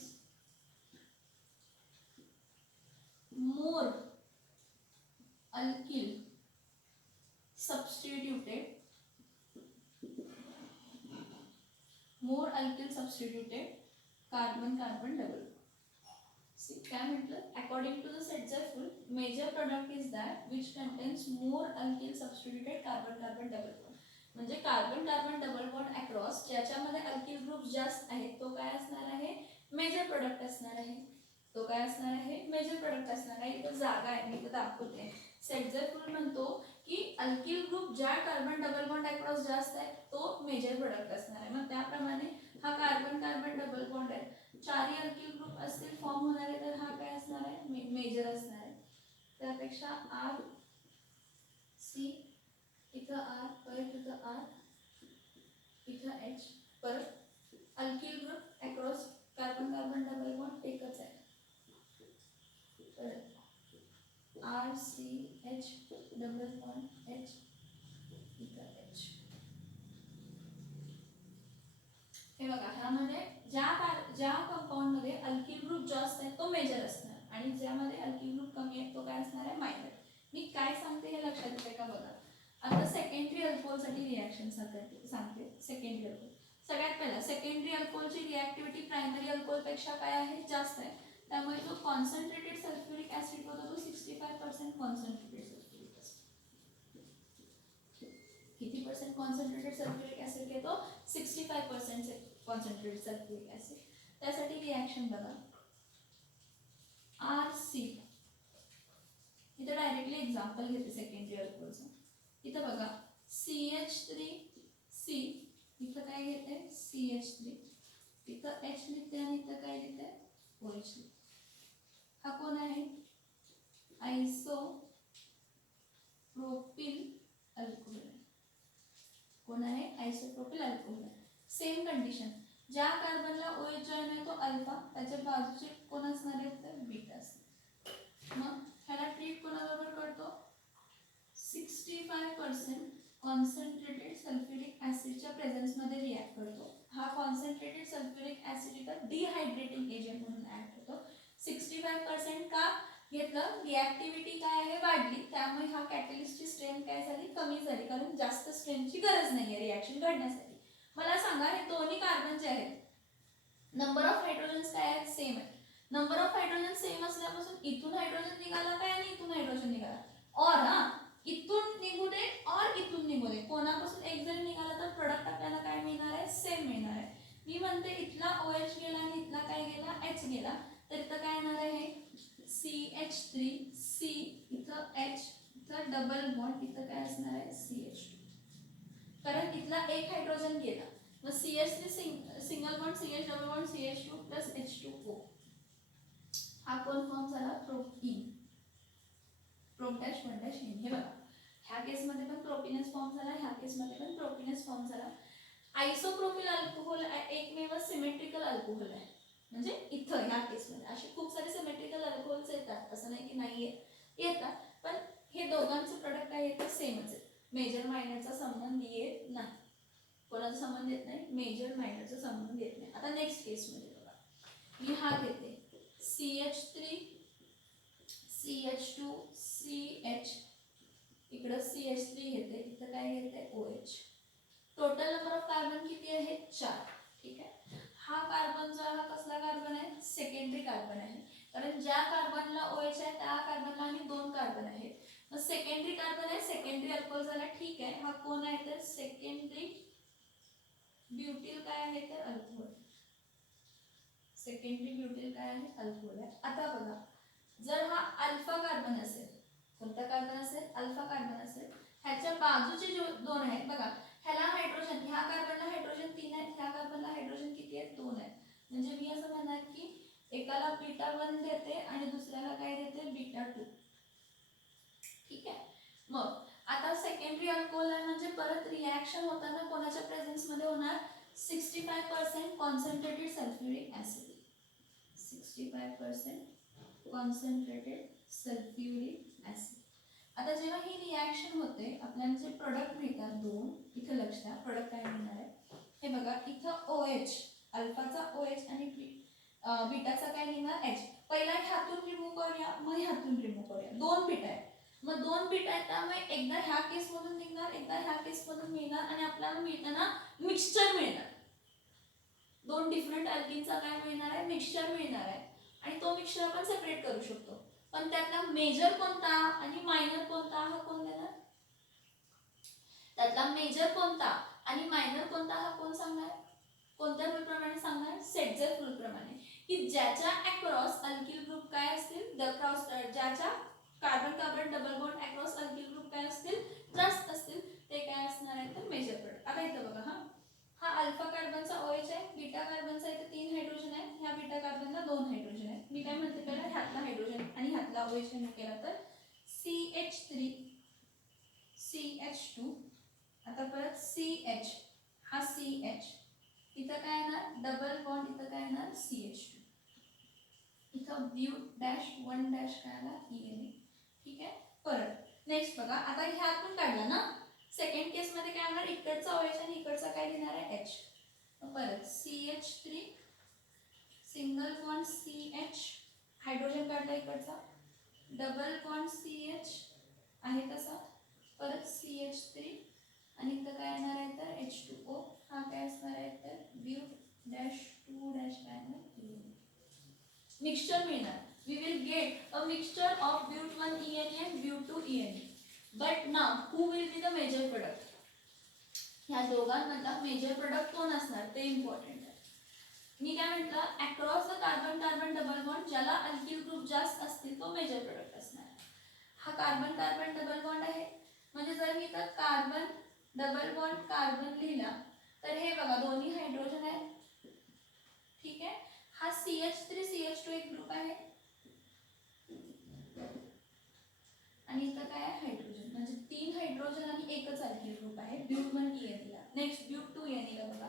more alkyl substituted carbon carbon double. See काय म्हटलं, according to the Setzer rule major product is that which contains more alkyl substituted carbon carbon double bond. म्हणजे carbon carbon double bond across ज्याच्यामध्ये अल्किल ग्रुप जास्त आहेत तो काय असणार आहे, मेजर प्रोडक्ट असणार आहे. तो काय असणार आहे, मेजर प्रोडक्ट असणार आहे. इथं जागा आहे मी इथं दाखवते. सेटझर रूल म्हणतो की अल्किल ग्रुप ज्या कार्बन डबल बॉन्ड अक्रॉस जास्त आहे तो मेजर प्रोडक्ट असणार आहे. मग त्याप्रमाणे हा कार्बन कार्बन डबल बॉन्ड आहे, चारही अल्किल ग्रुप असतील फॉर्म होणार आहे तर हा काय असणार आहे, मेजर असणार आहे. त्यापेक्षा आर सी इथं आर परत इथं आर इथं एच परत alkyl group across carbon carbon double bond एकच आहे. तर R C H double bond H इथं एच. हे बघा ह्यामध्ये ज्या कंपाऊंड मध्ये अल्किल ग्रुप जास्त आहे तो मेजर असणार आणि ज्यामध्ये अल्किल ग्रुप कमी आहे तो काय असणार आहे, मायनर. मी काय सांगते हे लक्षात येते का बघा. आता सेकंडरी अल्कोहोल साठी रिएक्शन सांगते. सेकंडरी अल्कोहोल सगळ्यात पहिला सेकंडरी अल्कोहोलची रिएक्टिव्हिटी प्रायमरी अल्कोहोल पेक्षा काय आहे, जास्त आहे. त्यामुळे जो कॉन्सन्ट्रेटेड सल्फ्युरिक ऍसिड होता तो 65% कॉन्सन्ट्रेटेड सल्फ्युरिक ऍसिड. किती पर्सेंट कॉन्सन्ट्रेटेड सल्फ्युरिक ऍसिड घेतो, 65% कॉन्सन्ट्रेटेड सल्फ्युरिक ऍसिड. त्यासाठी रिएक्शन बघा आर सी. इथे डायरेक्टली एक्झाम्पल घेते सेकंडरी अल्कोहोलचं. इथं बघा CH3C इथं काय घेते CH3 इथं H लिहिते आणि इथं काय लिहिते OH. हा कोण आहे, आयसोप्रोपिल अल्कोहोल. कोण आहे, आयसोप्रोपिल अल्कोहोल. सेम कंडिशन, ज्या कार्बनला OH जॉइन आहे तो अल्फा, त्याच्या बाजूचे कोण असणार आहे तर बीटा असणार. मग ह्याला ट्रीट कोणाबरोबर करतो, 65% कॉन्सन्ट्रेटेड सल्फ्युरिक ऍसिडच्या प्रेझेन्स मध्ये रिॲक्ट करतो. हा कॉन्सन्ट्रेटेड सल्फ्युरिक ऍसिड इथं डिहायड्रेटिंग एजंट म्हणून ऍड होतो. 65% का घेतलं, रिॲक्टिव्हिटी काय आहे वाढली, त्यामुळे हा कॅटलिस्टची स्ट्रेंथ काय झाली, कमी झाली, कारण जास्त स्ट्रेंथची गरज नाहीये रिॲक्शन घडण्यासाठी. मला सांगा हे दोन्ही कार्बन जे आहेत नंबर ऑफ हायड्रोजन्स काय आहेत, सेम आहे. नंबर ऑफ हायड्रोजन सेम असल्यापासून इथून हायड्रोजन निघाला काय आणि इथून हायड्रोजन निघाला, और इथून निघू दे और इथून निघू दे, कोणापासून एक जरी निघाला तर प्रोडक्ट आपल्याला काय मिळणार आहे, सेम मिळणार आहे. मी म्हणते इथला OH गेला आणि इथला काय गेला, H गेला, तर इथं काय येणार आहे CH3C इथं H इथं डबल बॉन्ड इथं काय असणार आहे CH2, कारण इथला एक हायड्रोजन गेला. मग CH3 single bond CH double bond CH2 plus H2O. हा कोण फॉर्म झाला, propene. Prop dash one dash ene. हे बघा ह्या केसमध्ये पण प्रोपीनस फॉर्म झाला, ह्या केसमध्ये पण प्रोपीनस फॉर्म झाला. आयसोप्रोपिल अल्कोहोल एकमेव सिमेट्रिकल अल्कोहोल आहे. म्हणजे इथं ह्या केसमध्ये असे खूप सारे सिमेट्रिकल अल्कोहोल्स येतात, असं नाही की नाही येतात, पण हे दोघांचे प्रोडक्ट काय येतात, सेमच आहेत. मेजर मायनरचा संबंध येत नाही. कोणाचा संबंध येत नाही, मेजर मायनरचा संबंध येत नाही. आता नेक्स्ट केसमध्ये बघा, मी हा घेते CH3 CH2 CH इकडं CH3 घेते, इथं काय घेते OH. Total number of carbon किती आहे, 4. ठीक आहे. हा कार्बन जो हा कसला कार्बन आहे, सेकंडरी कार्बन आहे, कारण ज्या कार्बनला OH आहे त्या कार्बनला आणि 2 कार्बन आहेत. मग सेकंडरी कार्बन आहे, सेकंडरी अल्कोहोल झाला. ठीक आहे, हा कोण आहे तर सेकंडरी ब्युटिल काय आहे तर अल्कोहोल. सेकंडरी ब्युटिल काय आहे, अल्कोहोल आहे. आता बघा जर हा अल्फा कार्बन असेल, कोणता कार्बन असेल, अल्फा कार्बन असेल, ह्याच्या बाजूचे जे 2 आहेत बघा, ह्याला हायड्रोजन, ह्या कार्बनला हायड्रोजन 3 आहे, ह्या कार्बनला हायड्रोजन किती आहेत, 2 आहेत. म्हणजे मी असं म्हणणार की एकाला बीटा 1 देते आणि दुसऱ्याला काय देते, बीटा 2. ठीक आहे. मग आता सेकंडरी अल्कोहोल आहे म्हणजे परत रिॲक्शन होताना कोणाच्या प्रेझेन्स मध्ये होणार, 65 65% concentrated sulphuric acid, 65% concentrated sulphuric acid. आता जेव्हा ही रिॲक्शन होते आपल्याला जे प्रोडक्ट मिळतात दोन, इथं लक्ष द्या प्रोडक्ट काय मिळणार आहे. हे बघा इथं OH, अल्फाचा OH आणि बीटाचा काय निघणार H. पहिला ह्यातून रिमूव्ह करूया, मग ह्यातून रिमूव्ह करूया. दोन बीटा आहेत, मग दोन बीटा आहेत त्यामुळे एकदा ह्या केस मधून निघणार, एकदा ह्या केस मधून मिळणार आणि आपल्याला मिळताना मिक्सचर मिळणार. दोन डिफरंट अल्किनचा काय मिळणार आहे, मिक्सचर मिळणार आहे. आणि तो मिक्सचर आपण सेपरेट करू शकतो. पण त्यातला मेजर कोणता आणि मायनर कोणता हा कोण देणार, त्यातला मेजर कोणता आणि मायनर कोणता हा कोण सांगणार, कोणत्या रूल प्रमाणे सांगणार, सेटझेफ रूल प्रमाणे, की ज्याच्या अक्रॉस अल्किल ग्रुप काय असतील, ज्याच्या carbon carbon double bond across alkyl group काय असतील, जास्त असतील, ते काय असणार आहे तर मेजर प्रोडक्ट. आता इथं बघा हा अल्फा कार्बनचा OH आहे, बीटा कार्बनचा इथे 3 हायड्रोजन आहे, ह्या बीटा कार्बनला 2 हायड्रोजन आहे. मी काय म्हणते पहिला ह्यातला हायड्रोजन आणि ह्यातला OH रिमूव्ह केला तर CH3 CH2, आता परत CH, हा CH, इथं काय येणार डबल बॉन्ड, इथं काय येणार CH2, इथं ब्यूट डॅश 1 डॅश काय आला ENA. ठीक आहे. परत नेक्स्ट बघा आता ह्यातून काढला ना, सेकंड केस मध्ये काय होणार, इकडचा OH आणि इकडचा काय देणार आहे H. परत CH3 single bond CH, hydrogen काढला इकडचा, डबल बॉन्ड CH आहे तसा, परत CH3 आणि इथं काय येणार आहे तर H2O, हा काय असणार आहे तर ब्यूट डॅश 2 डॅश काय येणार मिक्सचर मिळणार. We will get a mixture of but1 ENA and but2 ENA. But now who will be the major product? ह्या दोघांमधला मेजर प्रोडक्ट कोण असणार ते इम्पॉर्टंट आहे. मी काय म्हटलं, across the carbon carbon double bond ज्याला अल्किल ग्रुप जास्त असतील तो मेजर प्रोडक्ट असणार. हा कार्बन कार्बन डबल बॉन्ड आहे, म्हणजे जर मी इथं कार्बन डबल बॉन्ड कार्बन लिहिला तर हे बघा दोन्ही हायड्रोजन आहे. ठीक आहे. हा CH3 CH2 एक ग्रुप आहे आणि इथं काय आहे हायड्रोजन, म्हणजे 3 हायड्रोजन आणि एकच अल्किल ग्रुप आहे ब्यूट1 ENA ला. नेक्स्ट ब्यूट2 ENA ला बघा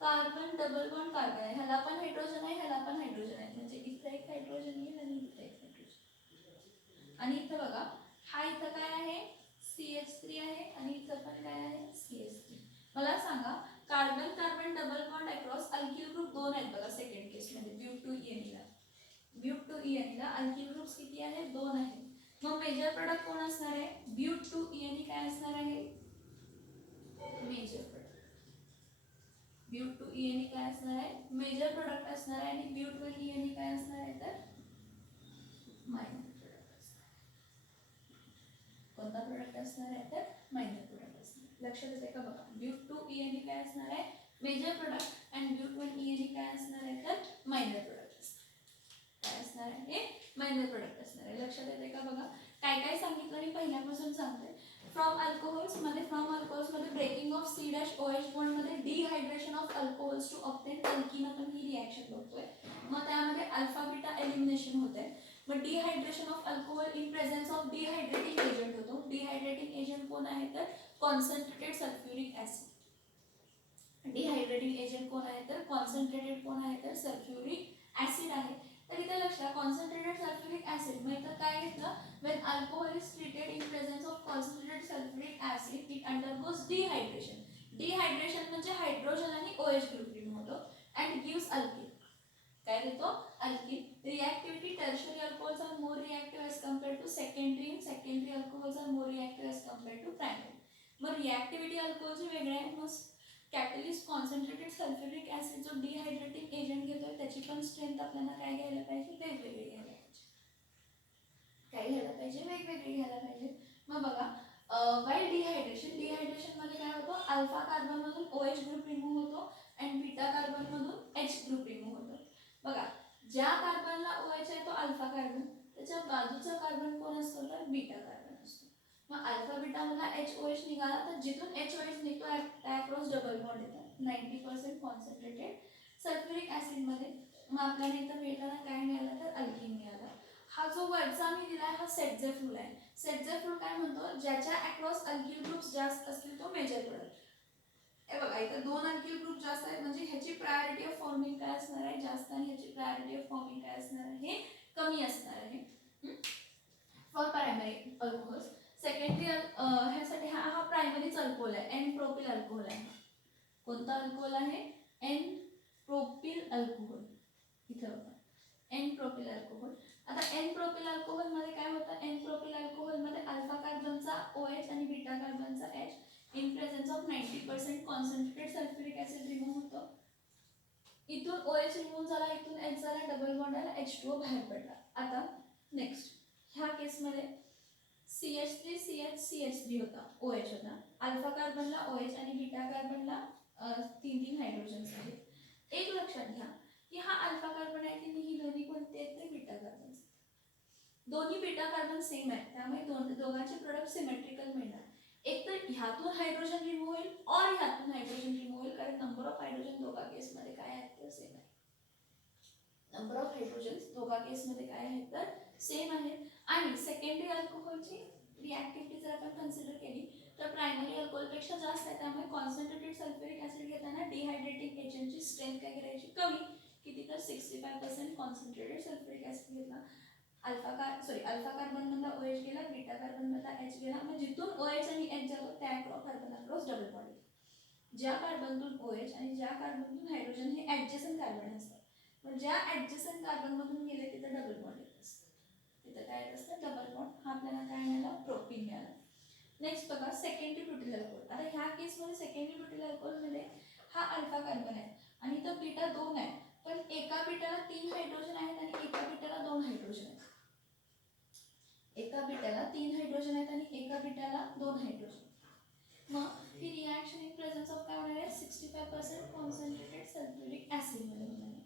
कार्बन डबल बॉन्ड कार्बन आहे, ह्याला पण हायड्रोजन आहे, ह्याला पण हायड्रोजन आहे, म्हणजे इथं एक हायड्रोजन येईल आणि इथं एक हायड्रोजन. आणि इथं बघा हा इथं काय आहे CH3 आहे आणि इथं पण काय आहे CH3. मला सांगा carbon carbon double bond across alkyl group 2 आहेत बघा सेकंड केस मध्ये ब्यूट2 ENA ला. ब्यूट2 ENA ला अल्किल ग्रुप्स किती आहेत 2 आहेत. मग मेजर प्रोडक्ट कोण असणार आहे, ब्यूट2 ENA काय असणार आहे मेजर प्रोडक्ट. ब्यूट2 ENA काय असणार आहे मेजर प्रोडक्ट असणार आहे आणि ब्यूट1 ENA काय असणार आहे तर मायनर प्रोडक्ट असणार आहे. कोणता प्रोडक्ट असणार आहे तर मायनर प्रोडक्ट असणार. लक्षात येते का बघा, ब्यूट2 ENA काय असणार आहे मेजर प्रोडक्ट आणि ब्यूट1 ENA काय असणार आहे तर मायनर प्रोडक्ट असणार. काय असणार आहे मायनर प्रोडक्ट असणार आहे. लक्षात येते का बघा, काय काय सांगितलं मी पहिल्यापासून सांगते. फ्रॉम अल्कोहोल्स मध्ये ब्रेकिंग ऑफ C-OH बॉन्ड मध्ये dehydration of alcohols to obtain alkene, आपण ही रिॲक्शन बघतोय. मग त्यामध्ये अल्फा बीटा एलिमिनेशन होते. मग dehydration of alcohol in presence of डिहायड्रेटिंग agent होतो. डिहायड्रेटिंग एजंट कोण आहे तर कॉन्सन्ट्रेटेड सल्फ्युरिक ऍसिड. डिहायड्रेटिंग एजंट कोण आहे तर कॉन्सन्ट्रेटेड कोण आहे तर सल्फ्युरिक ऍसिड आहे. तर इथे लक्षात कॉन्सन्ट्रेटेड सल्फ्युरिक ऍसिड मग इथं काय घेतलं, when alcohol is treated in presence of concentrated sulfuric acid it undergoes dehydration. Dehydration म्हणजे हायड्रोजन आणि OH ग्रुप रिमूव्ह होतो and gives alkene. काय देतो alkene. Reactivity tertiary alcohols are more reactive as compared to secondary and secondary alcohols are more reactive as compared to primary. मग रिॲक्टिव्हिटी अल्कोहोलची वेगळी आहे. मग कॅटलिस्ट कॉन्सन्ट्रेटेड सल्फ्युरिक ऍसिड जो डिहायड्रेटिंग एजंट घेतोय त्याची पण स्ट्रेंथ आपल्याला काय घ्यायला पाहिजे वेगवेगळी घ्यायला पाहिजे. काय घ्यायला पाहिजे वेगवेगळी घ्यायला पाहिजे. मग बघा वाईल डिहायड्रेशन मध्ये काय होतं, अल्फा कार्बन मधून OH ग्रुप रिमूव्ह होतो आणि बीटा कार्बन मधून H ग्रुप रिमूव्ह होतो. बघा ज्या कार्बनला OH आहे तो अल्फा कार्बन, त्याच्या बाजूचा कार्बन कोण असतो तर बीटा कार्बन असतो. मग अल्फा बीटा मधला HOH निघाला तर जिथून HOH निघतो अक्रॉस डबल बॉन्ड येतात 90% कॉन्सन्ट्रेटेड सल्फ्युरिक ऍसिड मध्ये. मग आपल्याला इथं मिळताना काय मिळालं तर अल्कीन मिळाला. हा जो वरचा मी दिलाय हा सेटझेफ रूल आहे. सेटझेफ रूल काय म्हणतो, ज्याच्या अक्रॉस अल्किल ग्रुप्स जास्त असतील तो मेजर प्रोडक्ट. हे बघा इथं 2 अल्किल ग्रुप ग्रुप जास्त आहे म्हणजे ह्याची प्रायोरिटी ऑफ फॉर्मिंग काय असणार आहे जास्त आणि ह्याची प्रायोरिटी ऑफ फॉर्मिंग काय असणार आहे कमी असणार आहे फॉर प्रायमरी अल्कोहोल्स. सेकंडरी ह्यासाठी हा प्रायमरीच अल्कोहोल आहे एन प्रोपिल अल्कोहोल आहे. कोणता अल्कोहोल आहे एन प्रोपिल अल्कोहोल. इथं बघा एन प्रोपिल अल्कोहोल. आता एन प्रोपिल अल्कोहोल मध्ये काय होतं एन प्रोपिल अल्कोहोल मध्ये अल्फा कार्बनचा OH आणि बीटा कार्बनचा H in presence of 90% concentrated sulphuric acid remove होतो. इथून OH रिमूव्ह झाला इथून H झाला डबल बॉन्ड आला H2O बाहेर पडला. आता नेक्स्ट ह्या केसमध्ये CH3 होता OH होता. अल्फा कार्बनला OH आणि बीटा कार्बनला 3 हायड्रोजन्स आहेत. एक लक्षात घ्या की हा अल्फा कार्बन आहे की ही दोन्ही कोणते आहेत ते बीटा कार्बन. दोन्ही बीटा कार्बन सेम आहेत त्यामुळे दोघांचे प्रोडक्ट सिमेट्रिकल मिळणार. एक तर ह्यातून हायड्रोजन रिमूव्ह होईल और ह्यातून हायड्रोजन रिमूव्ह होईल कारण नंबर ऑफ हायड्रोजन दोघा केसमध्ये काय आहेत तर सेम आहे. नंबर ऑफ हायड्रोजन्स दोघा केसमध्ये काय आहेत तर सेम आहेत. आणि सेकंडरी अल्कोहोलची रिॲक्टिव्हिटी जर आपण कन्सिडर केली तर प्रायमरी अल्कोहोलपेक्षा जास्त आहे त्यामुळे कॉन्सन्ट्रेटेड सल्फ्युरिक ऍसिड घेताना डिहायड्रेटिंग एजंटची स्ट्रेंथ काय करायची कमी. किती तर 65% कॉन्सन्ट्रेटेड सल्फ्युरिक ऍसिड घेतला. अल्फा कार्बन मधला OH गेला बीटा कार्बन मधला H गेला म्हणजे जिथून OH आणि H जातो त्या कार्बन अक्रॉस डबल बॉन्ड. ज्या कार्बनतून OH आणि ज्या कार्बनतून हायड्रोजन हे ऍडजसंट कार्बन असतात पण ज्या ऍडजसंट कार्बन मधून गेले तिथे डबल बॉन्ड येत असतं. तिथे काय येत असतं डबल बॉन्ड. हा आपल्याला काय मिळाला प्रोपीन मिळाला. नेक्स्ट बघा सेकंडरी ब्युटिल अल्कोहोल. आता ह्या केसमध्ये सेकंडरी ब्युटिल अल्कोहोल मध्ये हा अल्फा कार्बन आहे आणि इथं बीटा 2 आहे पण एका बीटाला 3 हायड्रोजन आहेत आणि एका बीटाला 2 हायड्रोजन आहेत. एका बीटाला 3 हायड्रोजन आहेत आणि एका बीटाला 2 हायड्रोजन. मग ही रिॲक्शन इन प्रेझेन्स ऑफ काय होणार आहे 65% कॉन्सन्ट्रेटेड सल्फ्युरिक ऍसिड मध्ये होणार आहे.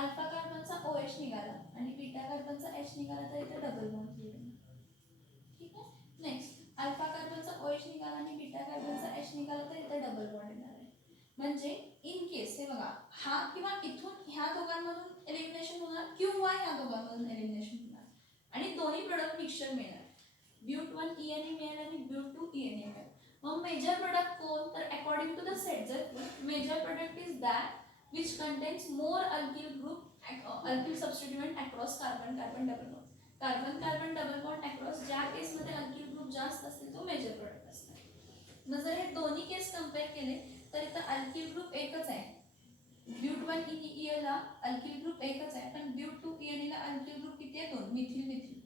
अल्फा कार्बनचा OH निघाला आणि बीटा कार्बनचा H निघाला तर इथे डबल बॉन्ड होईल. ठीक आहे. नेक्स्ट अल्फा कार्बनचा OH निघाला आणि बीटा कार्बनचा H निघाला तर इथे डबल बॉन्ड येणार आहे. म्हणजे इन केस हे बघा हा किंवा इथून ह्या दोघांमधून एलिमिनेशन होणार किंवा ह्या दोघांमधून एलिमिनेशन होणार आणि दोन्ही प्रोडक्ट मिक्सचर मिळणार. ब्यूट 1 ENA मिळेल आणि ब्यूट 2 ENA मिळेल. मग मेजर प्रोडक्ट कोण तर according to the Saytzeff major product is that which contains more alkyl group alkyl substituent across carbon double bond. Carbon double bond across ज्या केसमध्ये अल्किल ग्रुप जास्त असतील तो मेजर प्रोडक्ट असणार. मग जर हे दोन्ही केस कंपेअर केले तर इथं अल्किल ग्रुप एकच आहे. ब्यूट 1 EE ला अल्किल ग्रुप एकच आहे पण ब्यूट 2 ENA ला अल्किल ग्रुप किती आहे 2 मिथिल.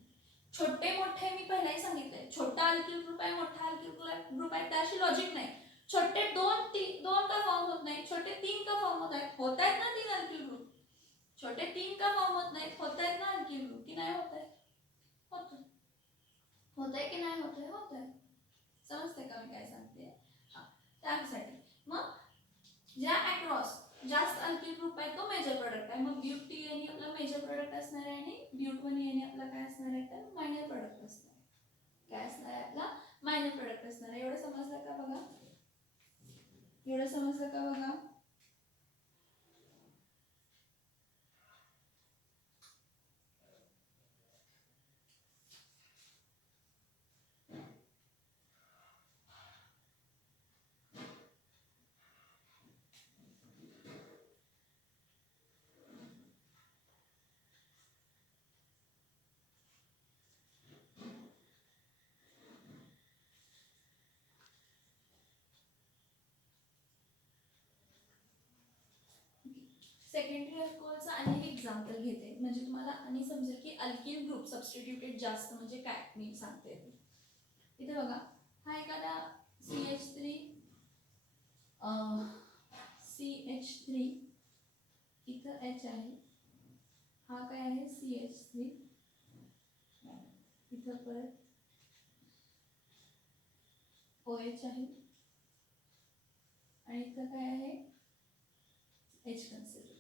छोटे मोठे मी पहिलाही सांगितलंय छोटा अल्किल ग्रुप आहे मोठा अल्किल ग्रुप आहे त्याशी लॉजिक नाही. छोटे दोन का फॉर्म होत नाही छोटे 3 का फॉर्म होत आहेत ना 3 अल्किल ग्रुप. छोटे 3 का फॉर्म होत नाही होत आहेत ना अल्किल ग्रुप की नाही होत आहे होत आहे की नाही होत आहे. समजते का मी काय सांगते. हा त्यासाठी मग ज्या अक्रॉस जास्त अल्किल ग्रुप आहे तो मेजर प्रोडक्ट आहे. मग ब्यूट 2 ENA आपला मेजर प्रोडक्ट असणार आहे आणि ब्यूट 1 ENA आपला काय असणार आहे तर मायनर प्रोडक्ट असणार आहे. काय असणार आहे आपला मायनर प्रोडक्ट असणार आहे. एवढं समजलं का बघा सेकंडरी अल्कोहोलचा आणि एक एक्झाम्पल घेते म्हणजे तुम्हाला आणि समजेल की अल्किल ग्रुप सबस्टिट्यूटेड जास्त म्हणजे काय मी सांगते. इथे बघा हा एखादा CH3 इथं H आहे हा काय आहे CH3 इथं परत OH आहे आणि इथं काय आहे H कन्सिडर.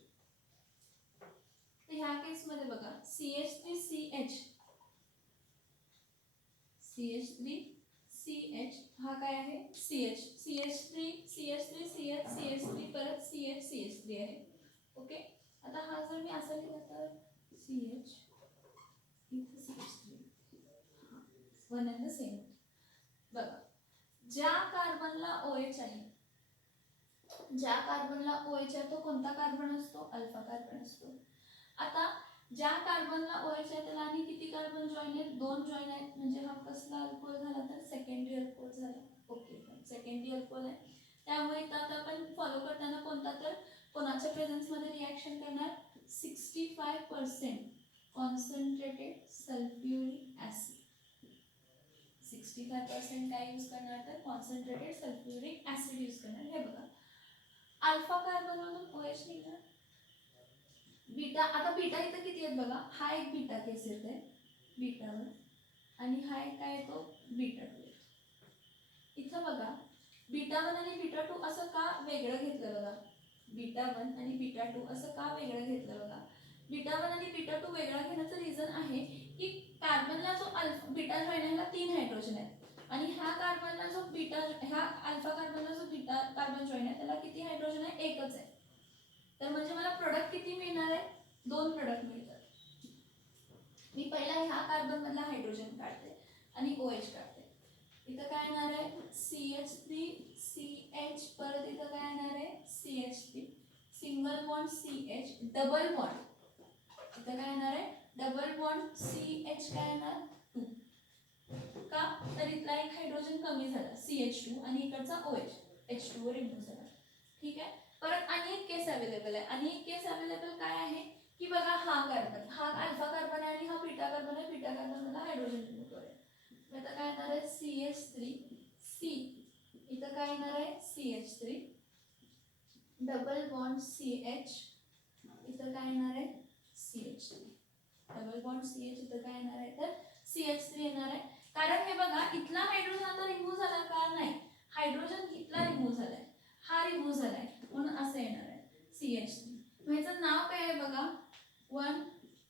तर ह्या केसमध्ये बघा CH3CH हा काय आहे CH3 परत CH आहे. ओके. आता हा जर मी असं लिहिलं तर CH इथे CH3 one and the same. बघा ज्या कार्बनला OH आहे ज्या कार्बनला OH आहे तो कोणता कार्बन असतो? अल्फा कार्बन असतो. आता ज्या कार्बनला OH आहे त्याला आणि किती कार्बन जॉईन आहेत? 2 जॉईन आहेत, म्हणजे हा कसला अल्कोहोल झाला तर सेकंडरी अल्कोहोल झाला. ओके, सेकंडरी अल्कोहोल आहे. त्यामुळे इथं आता आपण फॉलो करताना कोणता तर कोणाच्या प्रेझेन्समध्ये रिॲक्शन करणार? 65% कॉन्सन्ट्रेटेड सल्फ्युरिक ॲसिड. 65% काय यूज करणार तर कॉन्सन्ट्रेटेड सल्फ्युरिक ॲसिड यूज करणार. हे बघा, अल्फा कार्बनमधून OH निघणार. बीटा, आता बीटा इथं किती आहेत बघा, हा एक बीटा केस येते बीटावर आणि हा एक काय येतो बीटा 2. इथं बघा बीटा 1 आणि बीटा 2 असं का वेगळं घेतलं बघा, बीटा 1 आणि बीटा 2 असं का वेगळं घेतलं बघा. बीटा 1 आणि बीटा 2 वेगळा घेण्याचं रिझन आहे की कार्बनला जो बीटा जॉईन आहे ह्याला 3 हायड्रोजन आहेत आणि ह्या कार्बनला जो बीटा, ह्या अल्फा कार्बनला जो बीटा कार्बन जॉईन आहे त्याला किती हायड्रोजन आहे? एकच आहे. तर म्हणजे मला प्रोडक्ट किती मिळणार आहे? 2 प्रोडक्ट मिळतात. मी पहिला ह्या कार्बन मधला हायड्रोजन काढते आणि OH काढते. इथं काय येणार आहे? CH3 CH, परत इथं काय येणार आहे? CH3 single bond CH, double bond इथं काय येणार आहे? डबल बॉन्ड CH काय येणार? 2. का तर इथला एक हायड्रोजन कमी झाला CH2 आणि इकडचा OH H2 रिमूव्ह झाला. ठीक आहे. परत आणि एक केस अवेलेबल आहे. आणि एक केस अवेलेबल काय आहे की बघा, हा कार्बन, हा अल्फा कार्बन आहे आणि हा बीटा कार्बन आहे. बीटा कार्बन मला हायड्रोजन रिमूव्ह करूया. आता काय येणार आहे? CH3 C, इथं काय येणार आहे? CH3 डबल बॉन्ड CH, इथं काय येणार आहे? CH3 डबल बॉन्ड CH, इथं काय येणार आहे तर CH3 येणार आहे. कारण हे बघा, इथला हायड्रोजन आता रिमूव्ह झाला का? नाही, हायड्रोजन इथला रिमूव्ह झालाय, हा रिमूव्ह झालाय, म्हणून असं येणार आहे CH3. ह्याचं नाव काय आहे बघा? 1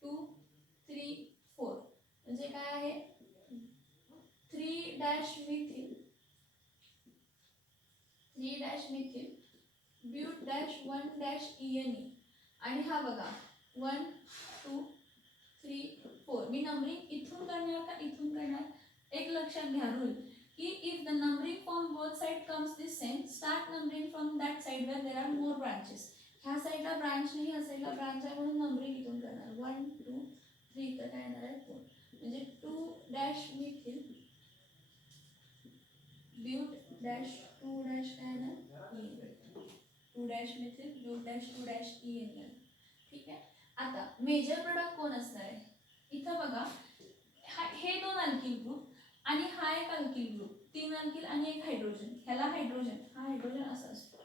2 3 4, म्हणजे काय आहे? 3-मिथिल 3-मिथिल ब्यूट-1-ENE. आणि हा बघा 1 2 3 4. मी नंबरिंग इथून करणार का इथून करणार? एक लक्षात घ्या रूल की if the numbering from both side comes the same, start numbering from that side where there are more branches. ह्या साइडला ब्रांच नाही, ह्या साइडला ब्रांच आहे, म्हणून नंबरिंग इथून करणार. 1 2 3, तर काय येणार आहे 4, म्हणजे 2-मिथिल ब्यूट-2- काय येणार? 2-मिथिल ब्यूट-2-ENL. ठीक आहे. आता मेजर प्रोडक्ट कोण असणार आहे? इथं बघा, हे 2 अल्किल ग्रुप आणि हा एक अल्किल ग्रुप, 3 अल्किल आणि एक हायड्रोजन. ह्याला हायड्रोजन, हा हायड्रोजन असा असतो.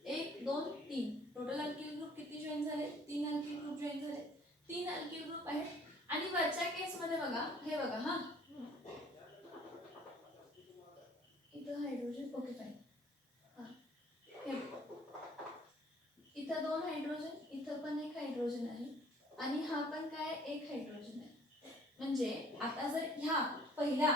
1 2 3, टोटल अल्किल ग्रुप किती जॉईन झाले? 3 अल्किल ग्रुप जॉईन झाले. 3 अल्किल ग्रुप आहेत. आणि वरच्या केस मध्ये बघा, हे बघा, हा इथं हायड्रोजन, ओके फाईन. हा हे इथं 2 हायड्रोजन, इथं पण एक हायड्रोजन आहे आणि हा पण काय एक हायड्रोजन आहे. म्हणजे आता जर ह्या पहिल्या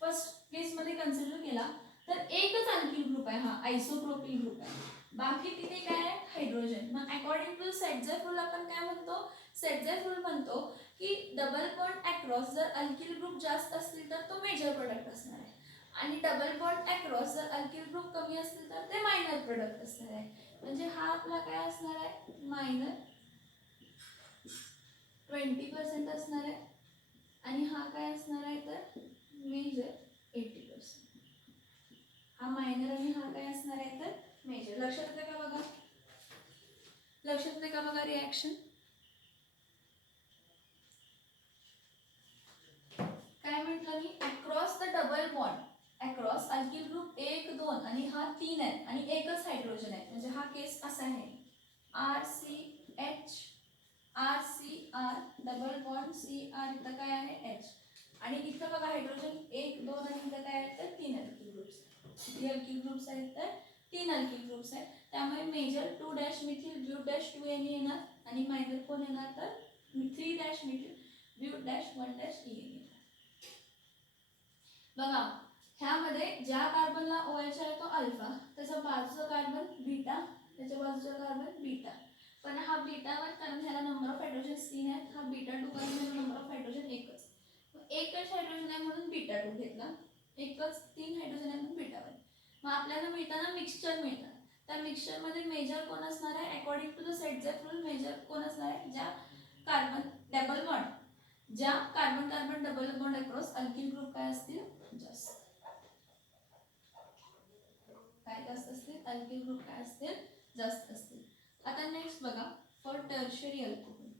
फर्स्ट केस मध्ये कन्सिडर केला तर एकच अल्किल ग्रुप आहे, हा आयसोप्रोपिल ग्रुप आहे. बाकी तिथे काय आहे? हायड्रोजन. मग अकॉर्डिंग टू सेटझर रूल आपण काय म्हणतो? सेटझर रूल म्हणतो की डबल बॉन्ड अक्रॉस जर अल्किल ग्रुप जास्त असतील तर तो मेजर प्रोडक्ट असणार आहे आणि डबल बॉन्ड अक्रॉस जर अल्किल ग्रुप कमी असतील तर ते मायनर प्रोडक्ट असणार आहे. म्हणजे हा आपला काय असणार आहे? मायनर 20% असणार आहे आणि हा काय असणार आहे तर मेजर 80%. हा मायनर आणि हा काय असणार आहे तर मेजर. लक्षात येते का बघा? लक्षात येते का बघा रिॲक्शन? काय म्हटलं मी? Across the double bond, across alkyl group 1 2 आणि हा 3 आहे आणि एकच हायड्रोजन आहे, म्हणजे हा केस असा आहे RCH RCR double bond CR, इथं काय आहे H आणि इथं बघा हायड्रोजन 1 2 आणि इथं काय आहे तर 3 अल्किल ग्रुप्स. किती अल्किल ग्रुप्स आहेत तर 3 अल्किल ग्रुप्स आहेत. त्यामुळे मेजर 2-मिथिल ब्यूट-2-ENE येणार आणि मायनर कोण येणार तर 3-मिथिल ब्यूट-1-ENE. बघा, ह्यामध्ये ज्या कार्बनला OH आहे तो अल्फा, त्याच्या बाजूचा कार्बन बीटा, त्याच्या बाजूचा कार्बन बीटा. पण हा बीटा 1 कारण ह्याला नंबर ऑफ हायड्रोजन 3 आहेत, हा बीटा 2 कारण ह्याला नंबर ऑफ हायड्रोजन एकच हायड्रोजन आहे म्हणून बीटा 2 घेतला. एकच 3 हायड्रोजन आहे म्हणून बीटा 1. मग आपल्याला मिळताना मिक्सचर मिळणार. त्या मिक्सचरमध्ये मेजर कोण असणार आहे, according to the Saytzeff rule major कोण असणार आहे, ज्या कार्बन डबल बॉन्ड, ज्या carbon carbon double bond across alkyl group काय असतील, जास्त काय जास्त असतील, अल्किल ग्रुप काय असतील, जास्त असतील. आता नेक्स्ट बघा फॉर टर्शियरी अल्कोहोल.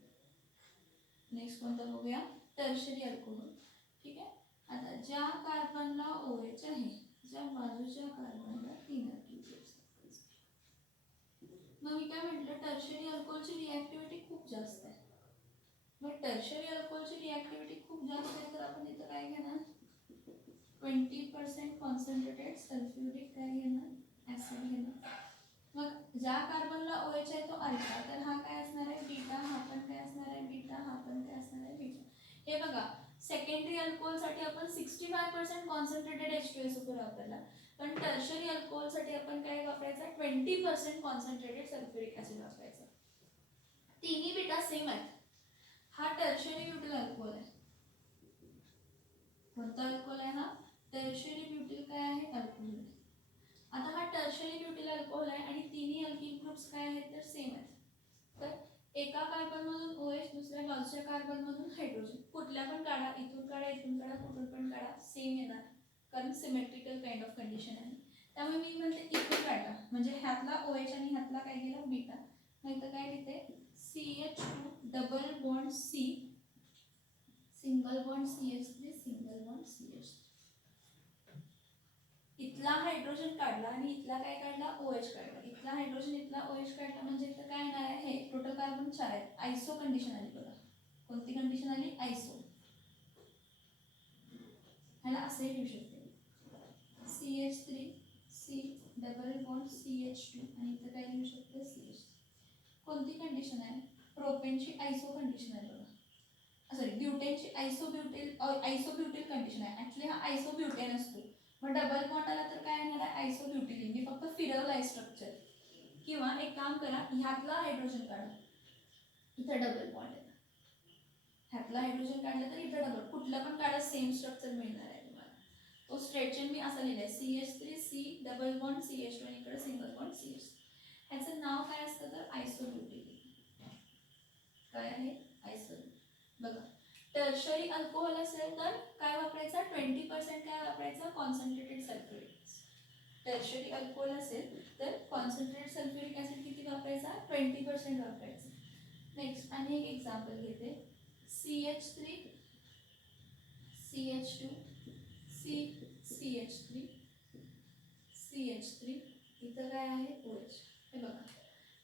नेक्स्ट कोणतं बघूया, टर्शियरी अल्कोहोल. ठीक आहे. आता ज्या कार्बनला OH आहे, ज्या बाजूच्या कार्बनला 3 अल्किल ग्रुप्स. मग मी काय म्हटलं, टर्शियरी अल्कोहोलची रिॲक्टिव्हिटी खूप जास्त आहे. मग टर्शियरी अल्कोहोलची रिॲक्टिव्हिटी खूप जास्त आहे तर आपण इथं काय घेणार, 20% कॉन्सन्ट्रेटेड सल्फ्युरिक काय घेणार, ऍसिड घेणार. मग ज्या कार्बनला OH आहे तो अल्फा, तर हा काय असणार आहे, बीटा. हा पण काय असणार आहे, बीटा. हा पण काय असणार आहे, बीटा. हे बघा, सेकंडरी अल्कोहोलसाठी आपण 65% कॉन्सन्ट्रेटेड H2SO4 वापरला, पण टर्शियरी अल्कोहोलसाठी आपण काय वापरायचा, 20% कॉन्सन्ट्रेटेड सल्फ्युरिक ऍसिड वापरायचा. तिन्ही बीटा सेम आहेत. हा टर्शियरी ब्युटिल अल्कोहोल आहे. कोणता अल्कोहोल आहे हा, टर्शियरी ब्युटिल काय आहे, अल्कोहोल आहे. आता हा टर्शियरी ब्युटिल अल्कोहोल आहे आणि तिन्ही अल्किल ग्रुप्स काय आहेत तर सेम आहेत. तर एका कार्बनमधून OH, दुसऱ्या बाजूच्या कार्बनमधून हायड्रोजन. कुठल्या पण काढा, इथून काढा, इथून काढा, कुठून पण काढा, सेम येणार, कारण सिमेट्रिकल काइंड ऑफ कंडिशन आहे. त्यामुळे मी म्हणते इथून काढा, म्हणजे ह्यातला OH आणि ह्यातला काय गेला, बीटा. मग इथं काय लिहिते, CH2 double bond C, single bond CH3, single bond CH3. इथला हायड्रोजन काढला आणि इथला काय काढला, OH काढला. इथला हायड्रोजन, इथला OH काढला, म्हणजे इथं काय येणार आहे, हे टोटल कार्बन 4 आहेत. आयसो कंडिशन आली बघा. कोणती कंडिशन आली, आयसो. ह्याला असे लिहू शकते, CH3 C double bond CH2 आणि इथं काय लिहू शकते, CH. कोणती कंडिशन आहे, प्रोपेनची आयसो कंडिशन आहे बघा. सॉरी, ब्युटेनची आयसोब्युटिल कंडिशन आहे. ऍक्च्युली हा आयसोब्युटेन असतो. मग डबल बॉन्ड आला तर काय येणार आहे, आयसोब्युटिलिन. मी फक्त फिरवलाय स्ट्रक्चर. किंवा एक काम करा, ह्यातला हायड्रोजन काढा, इथं डबल बॉन्ड आहे. ह्यातला हायड्रोजन काढलं तर इथं डबल, कुठलं पण काढा सेम स्ट्रक्चर मिळणार आहे तुम्हाला. तो स्ट्रेटचेन मी असं लिहिलंय, CH3 C double bond CH2 आणि इकडे सिंगल बॉन्ड CH. ह्याचं नाव काय असतं तर आयसोब्युटिलिन. काय आहे, आयसोब्युटिलिन. बघा, टर्शियरी अल्कोहोल असेल तर काय वापरायचा, 20% काय वापरायचा, कॉन्सन्ट्रेटेड सल्फ्युरिक. टर्शियरी अल्कोहोल असेल तर कॉन्सन्ट्रेटेड सल्फ्युरिक ऍसिड किती वापरायचा, 20% वापरायचा. नेक्स्ट आणि एक एक्झाम्पल घेते, CH3 CH2 CH3 CH3, इथं काय आहे, OH. हे बघा,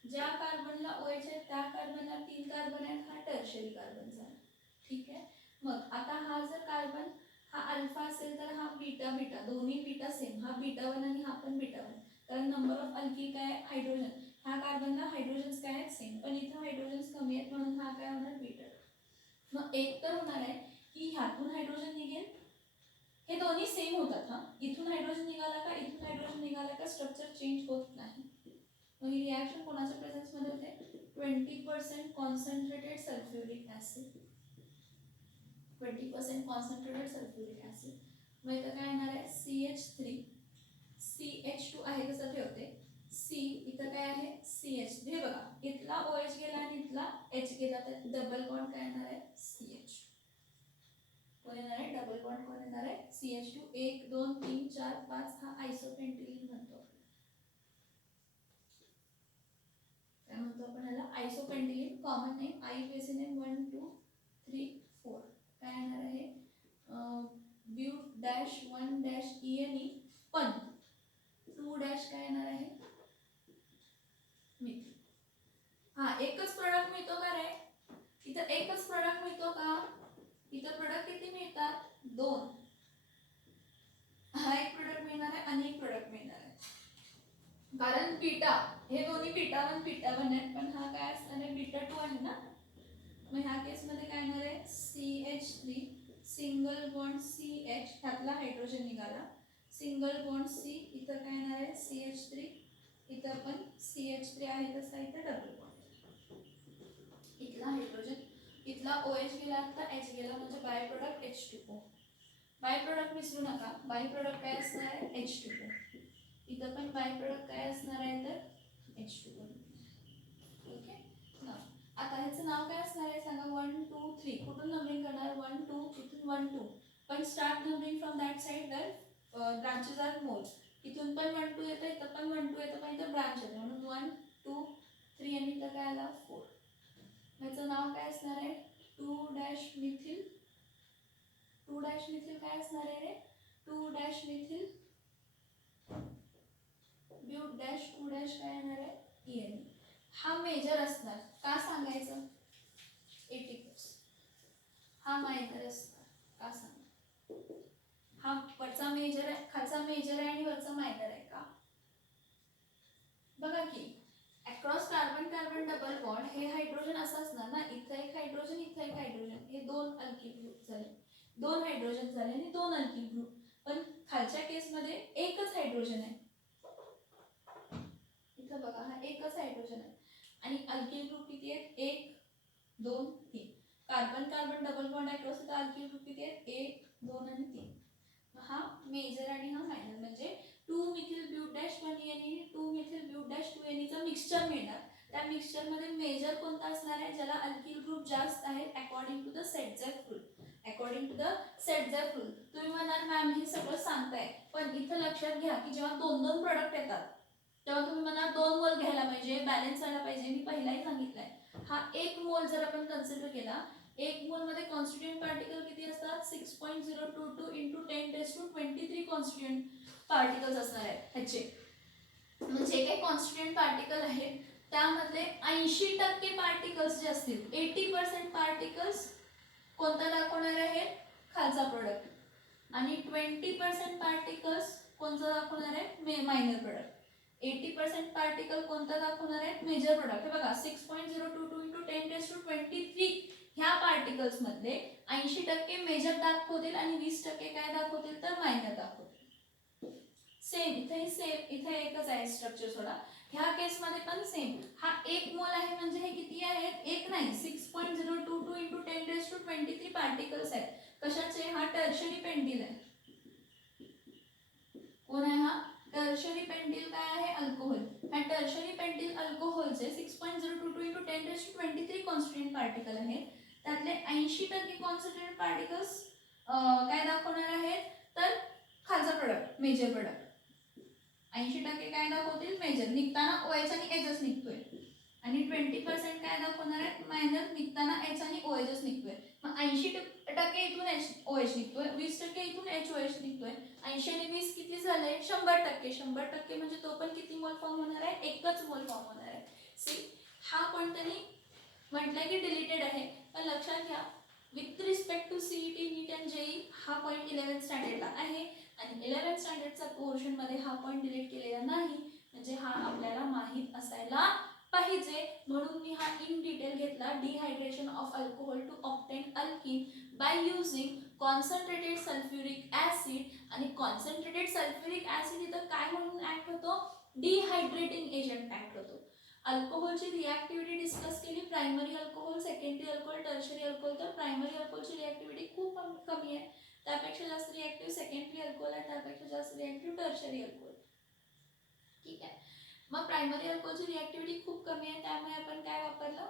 ज्या कार्बनला OH आहे त्या कार्बनला 3 कार्बन आहेत, हा टर्शियरी कार्बन झाला. ठीक आहे. मग आता हा जर कार्बन हा अल्फा असेल तर हा बीटा बीटा, दोन्ही बीटा सेम. हा बीटा 1 आणि हा पण बीटा 1, कारण नंबर ऑफ अल्किल काय आहे, हायड्रोजन. ह्या कार्बनला हायड्रोजन्स काय आहेत, सेम, पण इथं हायड्रोजन्स कमी आहेत म्हणून हा काय होणार, बीटा. मग एक तर होणार आहे की ह्यातून हायड्रोजन निघेल, हे दोन्ही सेम होतात. हा, इथून हायड्रोजन निघाला का, इथून हायड्रोजन निघाला का, स्ट्रक्चर चेंज होत नाही. मग ही रिॲक्शन कोणाच्या प्रेझेन्समध्ये होते, 20% concentrated sulphuric acid. 20% concentrated sulphuric acid. मग इथं काय येणार आहे, CH3 CH2 आहे तसं ठेवते, C इथं काय आहे, CH. हे बघा, इथला OH गेला आणि इथला H गेला, तर डबल बॉन्ड काय येणार आहे, CH. कोण येणार आहे, डबल बॉन्ड कोण येणार आहे, CH2. 1 2 3 4 5 हा आयसोपेंटिलीन म्हणतो. काय म्हणतो आपण ह्याला, isopentylene. Common name IUPAC name 1 2 3 4. काय येणार आहे, ब्यूट डॅश 1 डॅश ENE, पण 2 डॅश काय येणार आहे, मिथिल. हा, एकच प्रोडक्ट मिळतो का रे, इथं एकच प्रोडक्ट मिळतो का, इथं प्रोडक्ट किती मिळतात, 2. हा एक प्रोडक्ट मिळणार आहे आणि एक प्रोडक्ट मिळणार आहे, कारण बीटा, हे दोन्ही बीटा 1 बीटा 1 आहेत, पण हा काय असणार आहे, बीटा 2 आहे ना. मग ह्या केसमध्ये काय येणार आहे, CH3 सिंगल बॉन्ड CH, ह्यातला हायड्रोजन निघाला, सिंगल बॉन्ड C, इथं काय येणार आहे, CH3, इथं पण CH3 आहे तसा इथं डबल बॉन्ड. इथला हायड्रोजन, इथला OH गेला, आता H गेला, म्हणजे by product H2O. By product विसरू नका, बाय प्रोडक्ट काय असणार आहे, H2O. इथं बाय प्रोडक्ट काय असणार आहे तर H2O. ओके ना. आता ह्याचं नाव काय असणार आहे सांगा. 1 2 3 कुठून नंबरिंग करणार 1 2 इथून 1 2 पण start numbering from that side where branches are more. इथून पण 1 2 येतं इथं पण 1 2 येतं पण इथं ब्रांच येते म्हणून 1 2 3 आणि इथं काय आला 4. ह्याचं नाव काय असणार आहे 2 डॅश मिथिल. 2 डॅश मिथिल काय असणार आहे रे 2 dash methyl but dash 2 dash काय येणार आहे ENE. हा मेजर असणार का सांगायचं 80%. हा मायनर असणार का सांगा. हा वरचा मेजर आहे खालचा मेजर आहे आणि वरचा मायनर आहे का बघा की across carbon carbon double bond हे हायड्रोजन असं असणार ना. इथं एक हायड्रोजन इथं एक हायड्रोजन हे 2 अल्किल ग्रुप झाले 2 हायड्रोजन झाले आणि 2 अल्किल ग्रुप. पण खालच्या केसमध्ये एकच हायड्रोजन आहे. इथं बघा हा एकच हायड्रोजन आहे आणि अल्किल ग्रुप किती आहेत 1 2 3. Carbon carbon double bond across इथं अल्किल ग्रुप किती आहेत 1 2 आणि 3. हा मेजर आणि हा मायनर म्हणजे 2 methyl but dash 1ENE 2 methyl but dash 2ENE चं मिक्सचर मिळणार. त्या मिक्सचर मध्ये मेजर कोणता असणार आहे ज्याला अल्किल ग्रुप जास्त आहेत according to the Saytzeff rule. According to the Saytzeff rule. तुम्ही म्हणाल मॅम हे सगळं सांगताय पण इथं लक्षात घ्या की जेव्हा 2 प्रोडक्ट येतात तेव्हा तुम्ही म्हणाल 2 मोल घ्यायला पाहिजे बॅलन्स व्हायला पाहिजे. मी पहिलाही सांगितलंय हा 1 मोल जर आपण कन्सिडर केला 1 मोल मध्ये कॉन्स्टिट्यूएंट पार्टिकल किती असतात 6.022 इंटू 10⁻23 कॉन्स्टिट्यूएंट पार्टिकल्स असणार आहेत ह्याचे. म्हणजे काही कॉन्स्टिट्यूएंट पार्टिकल आहेत त्यामधले 80% पार्टिकल्स जे असतील 80% पार्टिकल्स कोणता दाखवणार आहेत खालचा प्रोडक्ट आणि 20% पार्टिकल्स कोणता दाखवणार आहे मायनर प्रोडक्ट. 80% पार्टिकल कोणता दाखवणार आहेत मेजर प्रोडक्ट. हे बघा 6.022 इंटू 10⁻23 ह्या पार्टिकल्स मधले 80% मेजर दाखवतील आणि 20% काय दाखवतील तर मायनर दाखवतील. सेम इथेही सेम इथे एकच आहे स्ट्रक्चर सोडा. ह्या केस मध्ये पण सेम. हा 1 मोल आहे म्हणजे हे किती आहेत 1 नाही 6.022 इंटू 10⁻23 पार्टिकल्स आहेत. कशाचे हा टर्शरी पेंटिल आहे. कोण आहे हा टर्शरी पेंटिल काय आहे अल्कोहोल. ह्या टर्शरी पेंटिल अल्कोहोलचे 6.022 इंटू 10⁻23 कॉन्स्टिट्यूएंट पार्टिकल आहेत. त्यातले 80% कॉन्स्टिट्यूएंट पार्टिकल्स काय दाखवणार आहेत तर खालचा प्रोडक्ट मेजर प्रोडक्ट. 80% काय दाखवतील मेजर निघताना OH आणि Hच निघतोय आणि 20% काय दाखवणार आहेत मायनर निघताना H आणि OHच निघतोय. मग 80% इथून OH निघतोय 20% इथून HOH निघतोय. 80 आणि 20 किती झाले 100%. 100% म्हणजे तो पण किती मोल फॉर्म होणार आहे एकच मोल फॉर्म होणार आहे. सी हा पण त्यांनी म्हटलंय की डिलीटेड आहे पण लक्षात घ्या with respect to CET NEET and JEE हा पॉईंट 11th स्टँडर्डला आहे आणि 11th स्टँडर्डचा पोर्शन मध्ये हा पॉईंट डिलीट केलेला नाही म्हणजे हा आपल्याला माहित असायला पाहिजे. म्हणून मी हा इन डिटेल घेतला. Dehydration of alcohol to obtain alkene by using concentrated sulphuric acid आणि कॉन्सन्ट्रेटेड सल्फ्युरिक ऍसिड इथं काय म्हणून ऍक्ट होतो डिहायड्रेटिंग एजंट ऍक्ट होतो. अल्कोहोलची रिॲक्टिव्हिटी डिस्कस केली primary alcohol secondary alcohol tertiary alcohol. तर प्रायमरी अल्कोहोलची रिॲक्टिव्हिटी खूप कमी आहे त्यापेक्षा जास्त रिॲक्टिव्ह सेकंडरी अल्कोहोल आहे त्यापेक्षा जास्त रिॲक्टिव्ह टर्शरी अल्कोहोल. ठीक आहे मग प्रायमरी अल्कोहोलची रिॲक्टिव्हिटी खूप कमी आहे त्यामुळे आपण काय वापरलं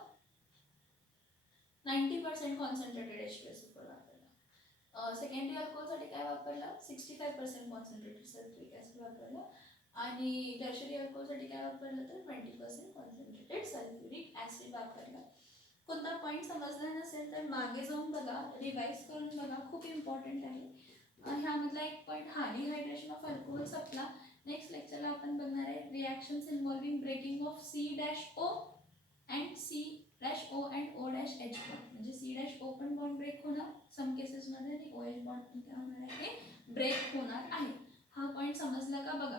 90% कॉन्सन्ट्रेटेड H2SO4 वापरलं. सेकंडरी अल्कोहोलसाठी काय वापरलं 65% कॉन्सन्ट्रेटेड सल्फ्युरिक ऍसिड वापरलं आणि टर्शरी अल्कोहोलसाठी काय वापरलं तर 20% कॉन्सन्ट्रेटेड सल्फ्युरिक ऍसिड वापरलं. कोणता पॉईंट समजला नसेल तर मागे जाऊन बघा रिवाइज करून बघा खूप इम्पॉर्टंट आहे. ह्यामधला एक पॉईंट हा डिहायड्रेशन ऑफ अल्कोहोल संपला. नेक्स्ट लेक्चरला आपण बघणार आहे reactions involving breaking of C-O and C-O and O-H bond. म्हणजे C-O पण बॉन्ड ब्रेक होणार सम केसेसमध्ये आणि OH बॉन्ड पण काय होणार आहे ब्रेक होणार आहे. हा पॉईंट समजला का बघा.